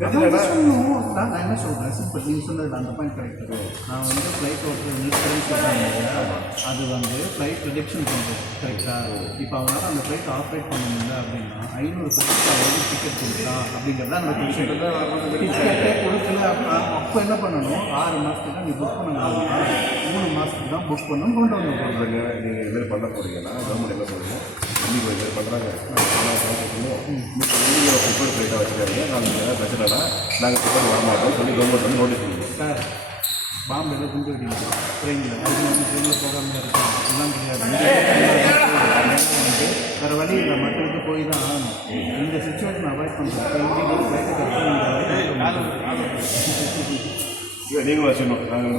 நான் என்ன சொல்கிறேன், சிம்பிள். நீங்கள் சொன்னது அந்த பாயிண்ட் கரெக்டு. நான் வந்து ஃப்ளைட் ஓட்டுறது நிறுத்துறேன்னு சொல்கிறாங்க இல்லையா? அது வந்து ஃப்ளைட் ரிடக்ஷன் பண்ணுறது, கரெக்டாக? இப்போ அவனால் அந்த ஃப்ளைட் ஆப்ரேட் பண்ண முடியல அப்படின்னா 500 ஃப்ளைட் அவருக்கு டிக்கெட் கொடுத்தான் அப்படிங்கிறத அந்த விஷயம். டிக்கெட்டே கொடுக்கல. அப்போ என்ன பண்ணணும்? 6 மாதத்துக்கு தான் நீ புக் பண்ணணும், 3 மாதத்துக்கு தான் புக் பண்ணணும், கொண்டு வந்து போடுறாங்க. நீங்கள் இது மாதிரி பண்ண போகிறீங்கன்னா கவர்மெண்ட் என்ன சொல்லுங்கள், இன்றைக்கி இது பண்ணுறாங்க, நீங்கள் ப்ரிப்பேர் ஃப்ளைட்டாக வச்சுக்காங்க, நாங்கள் பிரச்சனைனா நாங்கள் ப்ரிப்பேர் வரமாட்டோம் சொல்லி கவர்மெண்ட் வந்து நோட்டீஸ் பண்ணுவோம். சார், பாம்பேல குண்டு வெடிங்க ட்ரெயினில், அது வந்து ட்ரெயினில் போகாமல் இருக்கும், எல்லாம் தெரியாது. வந்து வேறு வழி இல்லை, மக்களுக்கு போய் தான் ஆகணும். இந்த சுச்சுவேஷன் அவாய்ட் பண்ணுறோம். நீங்களும் வச்சுக்கணும், நாங்கள்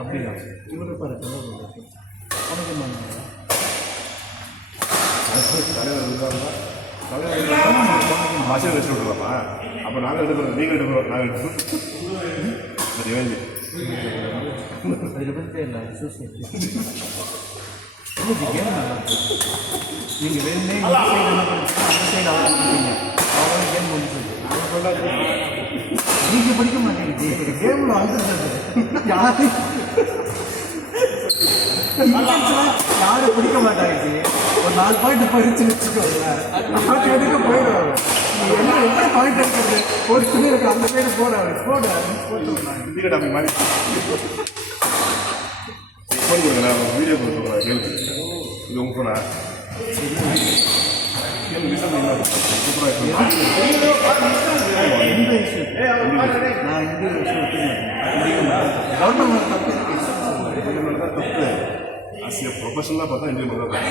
அப்படியா? இவரு பாரு தலைவர் உனக்கு பண்ணாங்க தலைவர் இருந்தாங்கன்னா மசில் வச்சு விட்ருலாமா? அப்போ நாங்கள் எடுக்கிறோம், நீங்கள் எடுக்கிறோம், நாங்கள் எடுக்கிறோம். வேண்டி அதில் பற்றி இல்லை. கேம் நல்லா இருக்கு. நீங்கள் வேணுமே இந்த சைடு என்ன பண்ணுறீங்க, அந்த சைடு ஆரம்பிச்சிங்க, அவ்வளோ கேம் முடிச்சு. நீங்கள் படிக்க மாட்டேங்குது, கேமில் வந்துருந்தது யாரு யாரும் பிடிக்க மாட்டாங்க. ஒரு 4 பாயிண்ட் படிச்சு வச்சுக்கோங்க, பாயிண்ட் எடுக்க போயிடுவாங்க. நீ என்ன பாயிண்ட் எடுக்கிறது? ஒரு துணி இருக்கு, அந்த சைடு போடாது போட்டு இந்திய டாபிக் மாதிரி ஃபோன் கொடுங்க, நான் வீடியோ கொடுத்துருக்கேன். கேள்வி இது உங்கள் ஃபோனா? கேள்வி சூப்பராக எந்த இஷ்யூ நான் இந்த இஷ்யூ கவர்மெண்ட் தப்பு தப்பு. ஆசிய ப்ரொஃபஷனலாக பார்த்தா இந்தியன் மட்டும் தான்.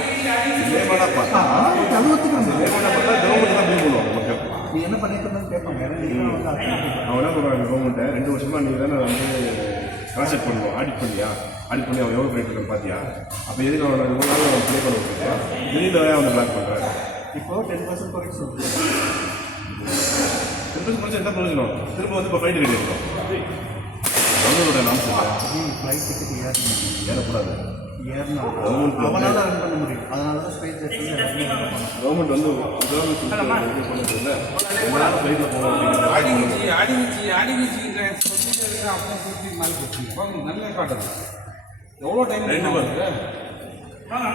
லேமனாக பார்த்தா அது ஒத்துக்கிறேன். லேமனாக பார்த்தா கவர்மெண்ட் தான் ப்ளேம் பண்ணுவாங்க மக்கள். நீ என்ன பண்ணிட்டு கேட்பாங்க. அவன் என்ன பண்ணுவாங்க, கவர்மெண்ட்டை 2 வருஷமாக நீ தானே வந்து கான்செப்ட் பண்ணுவோம், ஆடிட் பண்ணியா, ஆடிட் பண்ணி அவன் எவ்வளோ ப்ளே பண்ணுறான்னு பார்த்தியா? அப்போ எதுக்கு அவனை இவ்வளோ நாள் அவன் ப்ளே பண்ண வைக்கிறியா? திடீர்னு அவன் பிளாக் பண்ணுறான். இப்போ 10% குறைக்க சொல்லுங்கள். 10% என்ன பிரயோஜனம்? திரும்ப வந்து இப்போ ஃபைன் ரெடி இருக்கும். கவர்மெண்டோட நாம்ஸ் ஃப்ளைட் டிக்கெட் ஏறக்கூடாது. அவனால் ரன் பண்ண முடியும். அதனால தான் ஸ்பைஸ் கவர்மெண்ட் வந்து கவர்மெண்ட் பண்ணதில்லை, எல்லாரும் ஃப்ளைட்டில் போகணும் அப்படிங்கிற நல்ல காட்டுது. எவ்வளோ டைம் 2 மணி அது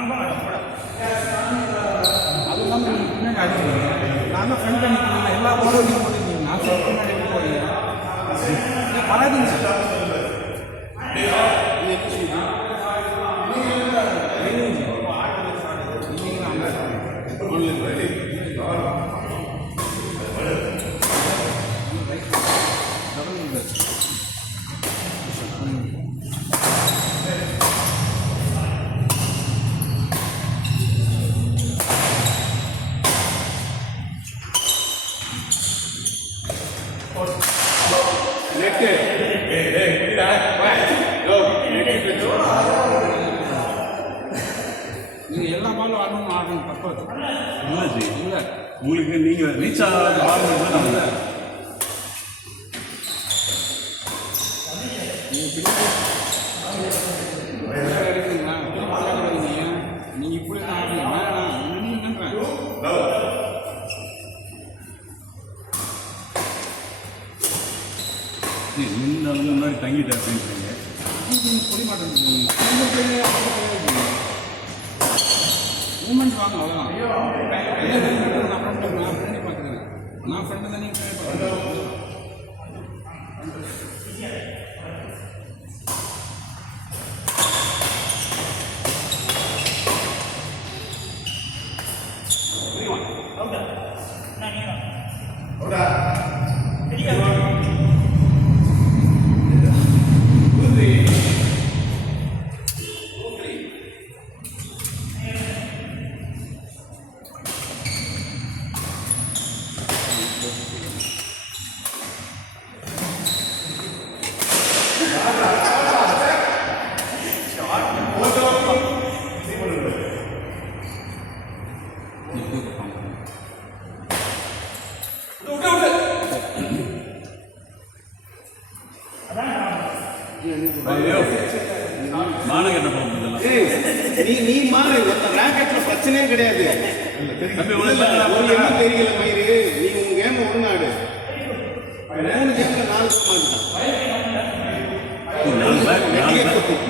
இல்லாமல் நீங்கள் பின்னாடி அடிக்கிறீங்க. நான் தான் ஃப்ரெண்ட் நிற்கிறீங்க, எல்லா பாலும் நீங்கள் போட்டுருக்கீங்க. நான் சொல்ல பின்னாடி எப்படி போடுறீங்க? வராதுங்க சார். இது எப்படி சொல்லுங்க? நீங்கள் எல்லா பாலும் ஆடணும் ஆடணும் தப்பு இல்லை ஜி, இல்லை. உங்களுக்கு நீங்கள் ரீச் ஆகாத ஆரம்பிச்சு நம்ம நீங்கள் பின்னாடி அடிக்கிறீங்களா? அடிக்கிறீங்க. நீங்கள் இப்படி தான் ஆடுறீங்க. வேணாம் என்னன்றேன். முன்ன முன்னாடி தங்கிட்டேன் அப்படின்றீங்க. புரிய மாட்டேங்குது. மூமெண்ட் வாங்க அவ்வளோதான். நான் ஃப்ரெண்டு பார்த்துக்கிறேன். நான் ஃப்ரெண்டு தான் நீங்கள் பார்த்துக்கிறேன். மானம் கட்ட போகிறதெல்லாம் நீ மாறு ராக்கெட்ல பிரச்சனையே கிடையாது. ஒரு என்ன தெரியல மயிறு, நீ உங்க கேம் ஒழுங்காடு. 3 கேம்ல 4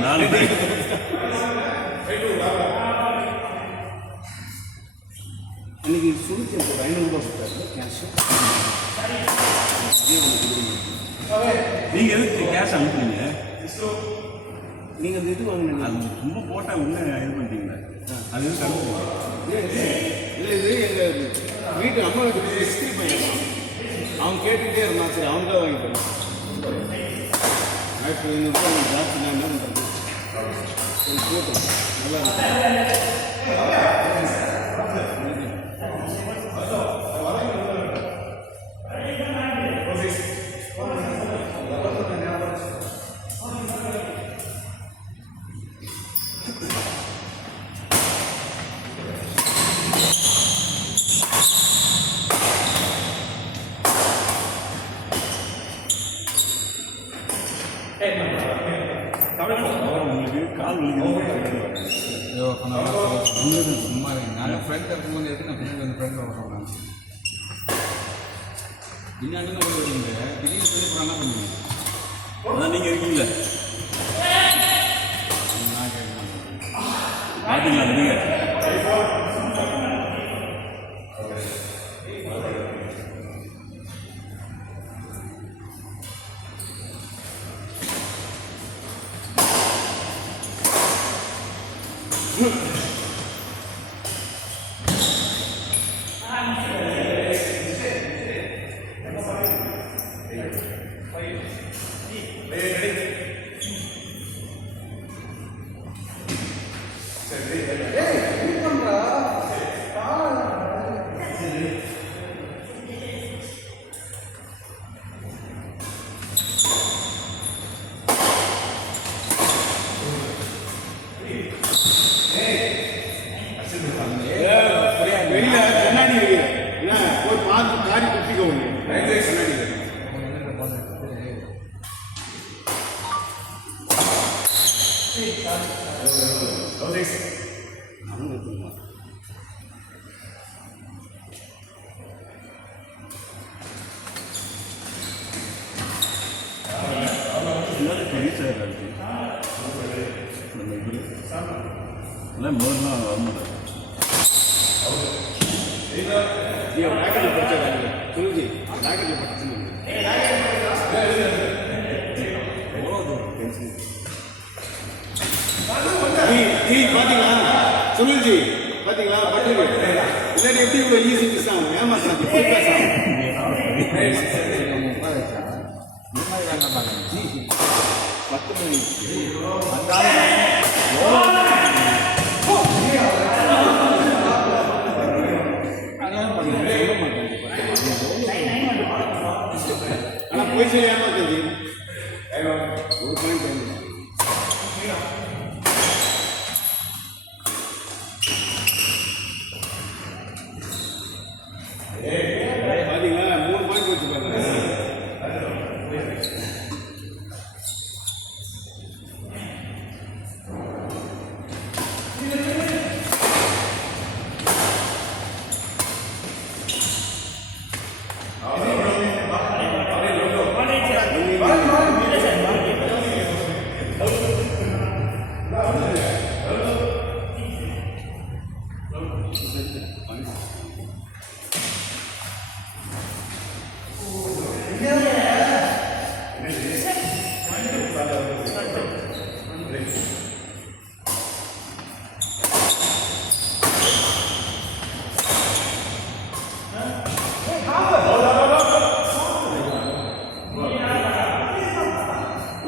நாலு பேக் இன்னைக்கு சுருக்கி ஒரு 500 ரூபாய் கொடுத்தாரு கேஷ். நீங்கள் எதுக்கு கேஷ் அனுப்புறீங்க? நீங்க அந்த இது வாங்கினீங்க. அது சும்மா போட்டால் ஒன்று இது பண்ணிட்டீங்களா? அது எதுக்கு அனுப்புறீங்க? இல்லை இது எங்கள் வீட்டு அம்மாவுக்கு ஹிஸ்ட்ரி பையன் அவன் கேட்டுக்கிட்டே இருந்தான். சரி அவங்க தான் வாங்கிட்டேன். ஆயிரத்தி 500 ரூபாய் ஜாஸ்தி. நான் என்ன பண்ணுறது? சரி போட்டோம், நல்லா இருக்கும். உங்களுக்கு கால் வலிக்குது. ஐயோ சும்மா நான் ஃப்ரெண்ட் இருக்கும்போது எதுக்கு நான் பின்னாடி வந்து ஃப்ரெண்ட் வர சொல்கிறேன். பின்னாடி ஒரு வருவீங்க திடீர்னு சொல்லி என்ன பண்ணுவீங்க? அதான் நீங்கள் இருக்கீங்களே நான் கேட்க பார்த்தீங்களா நீங்கள்? வெளியில கண்ணாடி இருக்கு. என்ன போய் பார்த்து காரி குத்திக்க ஒன்று கண்ணாடி இருக்கு. எல்லாரும் பெரிய சார் இருக்கு நம்ம இதில் இல்லை 3 நாள் வரமாட்டேன். ராக்கெட்டில் படிச்சாங்க சொல்லுஜி, ராக்கெட்டில் படிச்சு பார்த்தீங்களா சுனில்ஜி, பார்த்தீங்களா பட்டுக்கு இல்லாட்டி எப்படி இவ்வளோ ஈஸி மிஸ் ஆகும், ஏமாற்றாங்க எப்படி பேசலாம் 10 மணி ஆனால் போய் சொல்லி ஏமாத்தஞ்சி ஒரு பாயிண்ட் பார்த்தீங்களா 3 பாயிண்ட் வச்சு பாருங்க.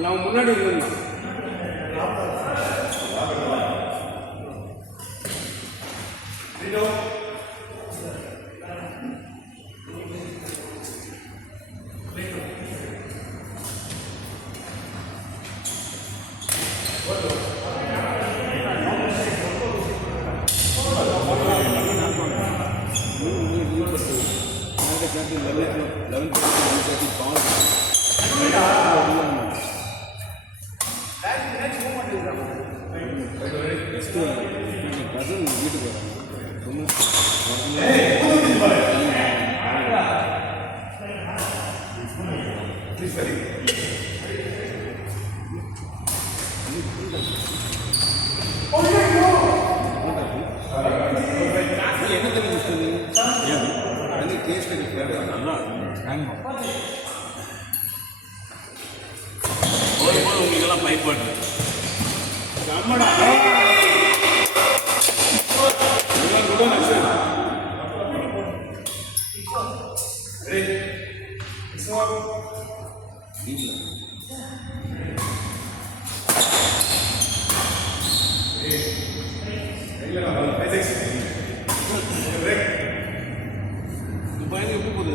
நான் முன்னாடி இருந்தேன். என்ன தெரிஞ்சு டேஸ்ட் நல்லா போகும்போது உங்களுக்கெல்லாம் பைப் போட்டு நம்மடா எப்படி போகுது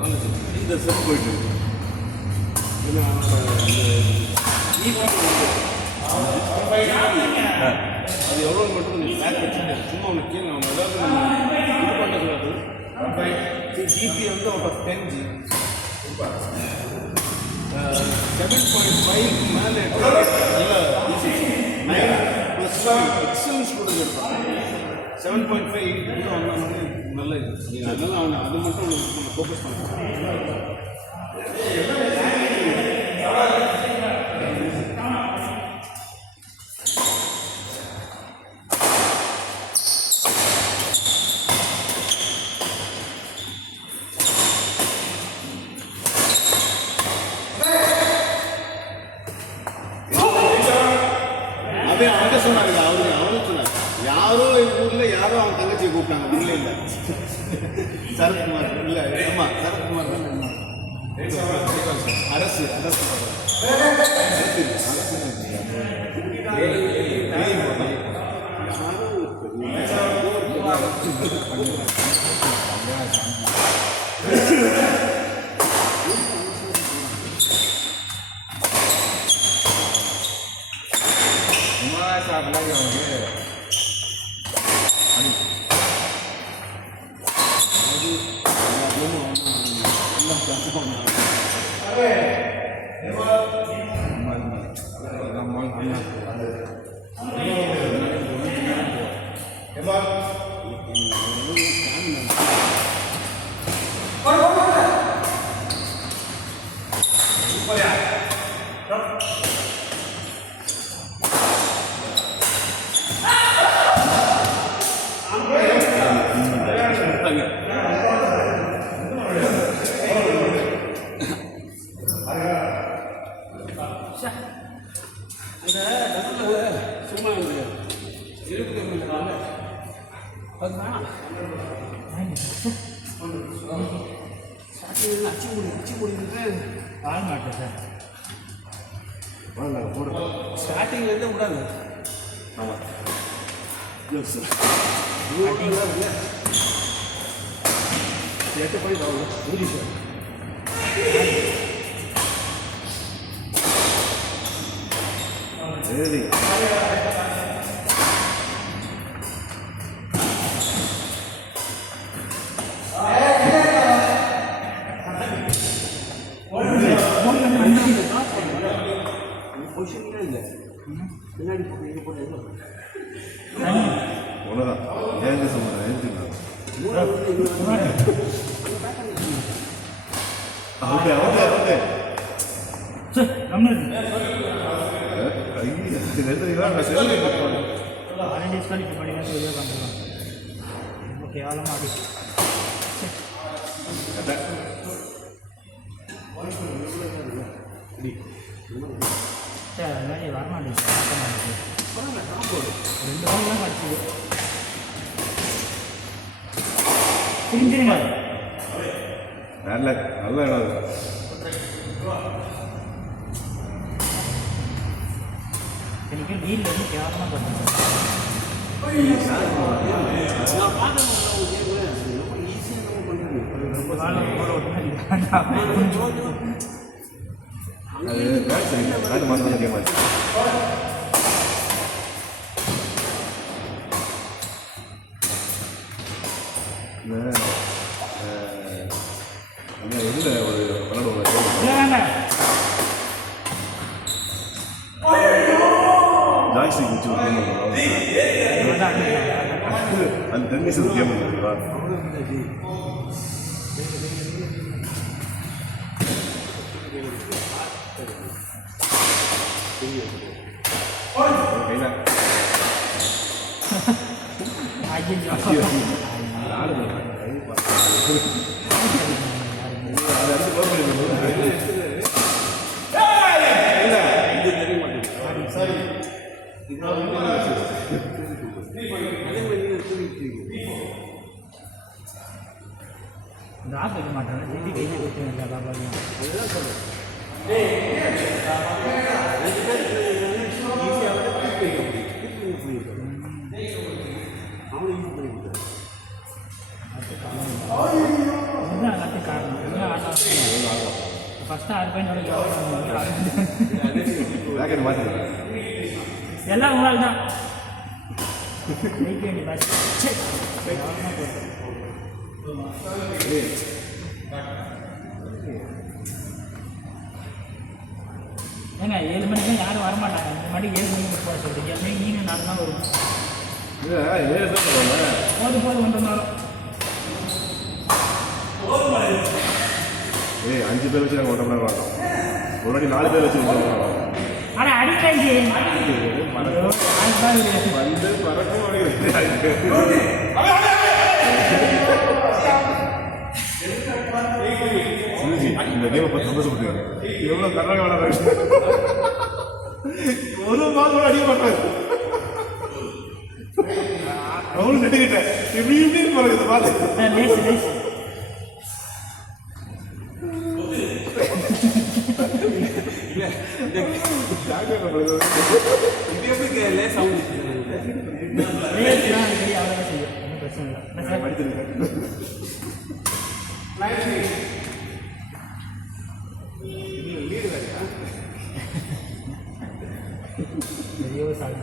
காலேஜ் இந்த செட் போயிட்டு அது எவ்வளோ மட்டும் நீ பேக் வச்சுட்டு சும்மா உனக்கு கேள்வி அவங்க ஏதாவது இது பண்ண சொல்லாது ஜிபி வந்து அவுட் ஆஃப் 10 ஜி 7.5 மேலே 9 ப்ளஸ் எக்ஸலன்ஸ் ஸ்டூடெண்ட் இருப்பாங்க 7.5 இது வாங்கினா நல்ல இது நீங்கள் அதெல்லாம் அவனை அது மட்டும் உங்களுக்கு ஃபோக்கஸ் பண்ணுங்க. அவன்கிட்ட சொன்னாங்க அவனும் சொன்னார் யாரோ எங்கள் ஊரில் யாரோ அவன் தங்கச்சியை கூப்பிட்டாங்க இல்லை இல்லை சரத்குமார் இல்லை ஆமாம் சரத்குமார் தான் அரசு அரசு அச்சு முடிக்கிட்டு வாழ மாட்டேன் சார். வாங்க போடுங்க. ஸ்டார்டிங்லேருந்து விடாது. ஆமாம் எஸ் சார். எட்டு போய் வாங்க ஊதி சார். சரி பொசிஷனே இல்லை. பின்னாடி போட்டு இது போட்டு எவ்வளோ ஒன்றுதான் ஏங்க சொல்லுங்கள் எழுத்துக்கலாம் அவுட்டே அவுட்டே அவுட்டே சார் கம்மியாக நான் செல்லு வாலண்டியர்ஸ் தான் இப்போ படிக்கிறது வெளியே பண்ணுறோம். ரொம்ப கேவலமாக அது. சார் அது மாதிரி வரமாட்டேங்குது சார். 2 வாரம் தான் கிடச்சிது. திரும்பிடுங்க. நல்ல நல்ல இடம் அது. எனக்கு வீட்டில் இருந்து கேவலமாக பண்ணுறேன் நான் பார்க்க ரொம்ப ஈஸியாக நம்ம பண்ணுறேன். ரொம்ப காலம் போட அது பேட் சரி பேட் மாற்ற கேம் ஆச்சு. இந்த இதில் ஒரு விளையாடுவாங்க ஜாய்ஸ்டிக் வச்சு ஒரு கேம் அந்த டென்னிஸ் ஒரு கேம் இருக்குங்களா? இந்த ஆப் வைக்க மாட்டாங்க. திருப்பி கையில் கொடுத்து பாபாவையும் இதுதான் எல்லாத்தையும் காரணம். ஃபஸ்ட்டு 6 பையனோட பேக்கெட் மாற்றி எல்லாம் உங்களால் தான் ஜெயிக்க வேண்டிய பாஸ். ஏங்க 7 மணிக்கு யாரும் வரமாட்டாங்க. 2 மணிக்கு 7 மணிக்கு போக சொல்கிறீங்க. 7 மணிக்கு நீங்கள் 4 நாள் வரும். இல்லை 7 பேர் சொல்லுவாங்க. போது 1 நாளும் 5 பேர் வச்சு நாங்கள் 1 மணி நேரம் வாங்க. ஒரு வாட்டி 4 பேர் வச்சு 1 மணி நேரம் வாங்க. ஆனால் அடிக்காங்க வந்து பறக்கும் சிவஜி இந்த கேமை பார்த்து சந்தோஷப்பட்டுருக்காங்க. எவ்வளோ கர்நாடகா விளாட்றாங்க. ஒரு மாதம் அடிக்க மாட்டாங்க. அவனும் நெட்டுக்கிட்டேன் இப்படி இப்படி இருப்பாங்க இந்த பார்த்து. லேசு லேசு லேஸ்லாம் அடிக்கடி அவ்வளோதான் செய்யும். ஒன்றும் பிரச்சனை இல்லை. என்ன சார் பெரிய ஒரு சாதனை.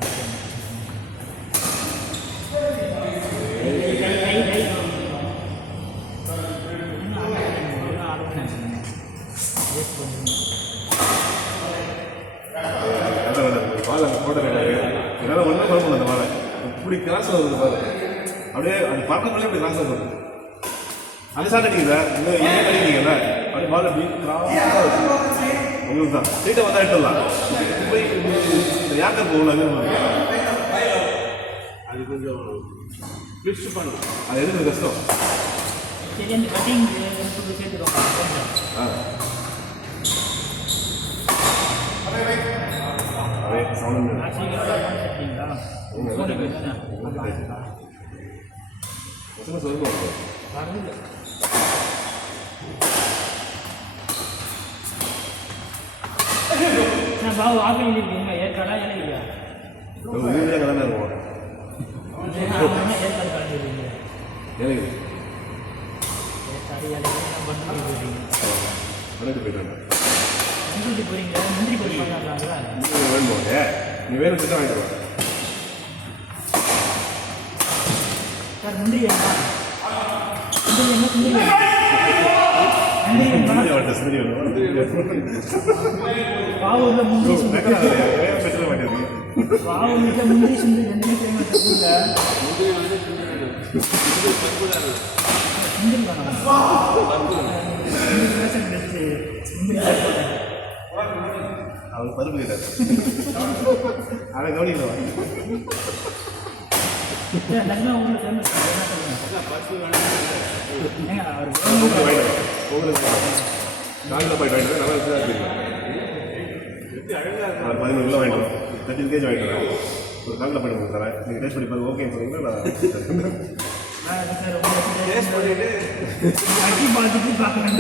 வாழை போட்டு என்னால் ஒன்றும் பண்ண முடியல. அந்த வாழை இப்படி கிராஸ் வருது பாரு. அப்படியே அது பறக்கக்குள்ளே அப்படி கிராஸ் வருது. அந்த சார் அடிக்குதா இல்லை இங்கே அடிக்கிறீங்கல்ல அப்படி வாழை அப்படி கிராஸாக வச்சு உங்களுக்கு தான் சீட்டை வந்தால் எடுத்துடலாம். போய் இந்த யாக்கர் போகல அது கொஞ்சம் ஃபிக்ஸ் பண்ணணும். அது எடுக்கிறது கஷ்டம். சரி அந்த கட்டிங் சேர்த்துக்கோங்க. அதே சவுண்ட் சரிங்களா சொல்லுவோம். வரல பாவு ஆப்பிள் இருக்கீங்க ஏற்காடா இல்லையா நம்ம ஊரில் தானே இருக்கும் ஏற்காடு கலந்துருக்கீங்க எனக்கு ஏற்காடு இலைக்கு பண்ருட்டி போயிருக்கீங்க பண்ணிட்டு போயிட்டு பண்ருட்டி போறீங்க முந்திரி போயிருக்காங்களா வேணும் போதே நீ வேணும் தான் வாங்கிட்டு வா சார் முந்திரி முந்திரி என்ன முந்திரி முந்திரி அவர்கிட்ட சிந்தரி வேணும் பாவூர்ல முந்திரி சுந்தரி பெற்ற மாட்டேன் பாவூர்ல முந்திரி சுந்தரி ரெண்டுமே ஃபேமஸ் இருக்குல்ல முந்திரி வந்து முந்திரி பருப்பு தான் முந்திரி வேணாம் முந்திரி ரேஷன் பெஸ்ட்டு முந்திரி அவர் பருப்பு கேட்டார் அதை கவனிக்கலாம் லக்னோ ஊரில் ஃபேமஸ் என்ன சொல்லுங்க பருப்பு வேணும் ஏங்க அவர் உங்களுக்கு வாங்கிட்டு உங்களுக்கு நாளில் போய் வாங்கிட்டு நல்லா தான் இருக்கீங்க ஒரு 11 கிலோ வாங்கிட்டு வரோம் 13 கேஜி வாங்கிட்டு வரேன் ஒரு நாளில் போய் உங்களுக்கு தரேன் நீங்கள் டேஸ்ட் பண்ணி பாருங்க ஓகேன்னு சொன்னீங்கன்னா நான் சார் உங்களுக்கு அடி பார்த்துட்டு பார்க்கணும்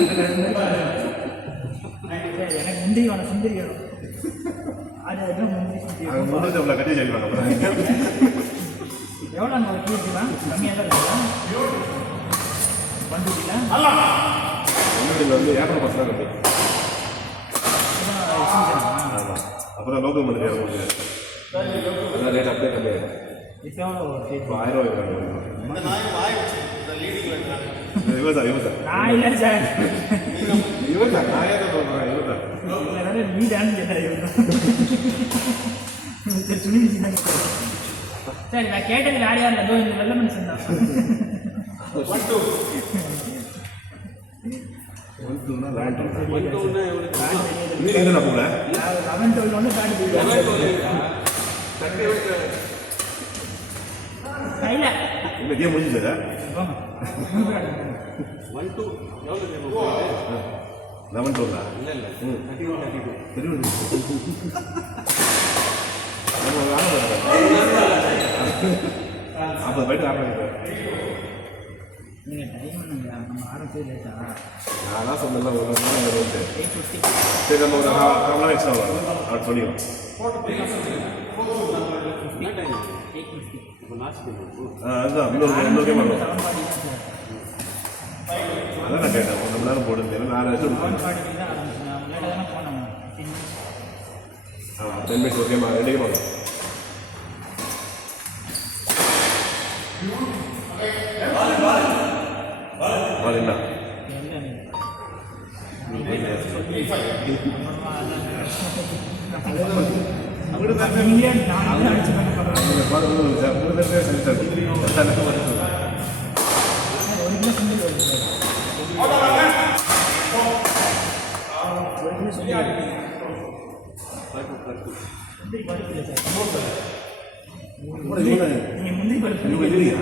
எனக்கு முந்திரி வேணும் சுந்தரி வேணும் அது எதுவும் முந்திரி சுந்தரி அங்கே முன்னூற்றி அவ்வளோ கட்டி செய்வாங்க எவ்வளோ அங்கே ஒரு கேஜிலாம் கம்மியாக தான் இருக்குங்களா பண்ருட்டியில் முன்னாடி வந்து ஏப்ரல் மாதம் தான் கட்டி ஆமாம் அப்புறம் லோக்கல் மணி உங்களுக்கு அதான் ரேட் அப்படியே கம்மியாகும் இப்போ எவ்வளோ ஒரு கேஜி இப்போ 1000 ரூபாய் இந்த நாய் வாய் வச்சு இந்த லீடிங் வைக்கிறாங்க இவன் சார் நான் இல்லை சார் இவன் சார் நான் ஏன் சொல்கிறேன் இவன் சார் இதனால நீ தான் கேட்டார் சுனில் தான் சரி நான் கேட்டது வேற யார் இல்லை இந்த வெள்ள மனுஷன் தான் இன்னும் எங்கே நான் போகிறேன் 11 12 காட்டு கையில் இந்த கேம் முடிஞ்சு சார் 11 12 இல்லை இல்லை 31 அப்போ போயிட்டு ஆரம்பிக்கிறேன் நீங்கள் டைம் நம்ம ஆரம்பிச்சது லேட்டா நான் தான் சொன்னேன் ஒரு நாள் வந்து 8:50 சரி நம்ம ஒரு கால் எக்ஸ்ட்ரா வரும் அவர் சொல்லிடுவோம் என்ன டைம் 8:50 இப்போ நாச்சு அதுதான் இன்னொரு கேம் வரும் 7:40 தான் சார் அதான் நான் கேட்டேன் 1 மணி நேரம் போடுங்க 4 வருஷம் 7:40 தான் ஆரம்பிச்சேன் லேட்டாக தானே போனோம் 10 மினிட்ஸ் ஒரு கேம் 2 கேம் வரும் என்ன நீங்களே நான் அடிச்சு பண்ண போகிறேன் இந்த பாடம் ஒரு சென்டர் 1 கிலோ சுண்டல் வருது சார் 1 கிலோ சுண்டல் முந்திரி பருப்பு இல்லை சார் நீங்கள் முந்திரி பருப்பு இல்லையா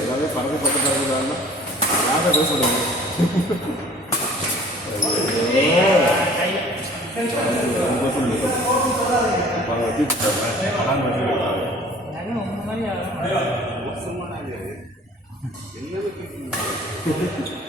எல்லாமே பறந்து பறந்துட்டாங்கன்னா யாரை பேச சொல்லுங்க உங்கள் மாதிரி மோசமான எல்லாமே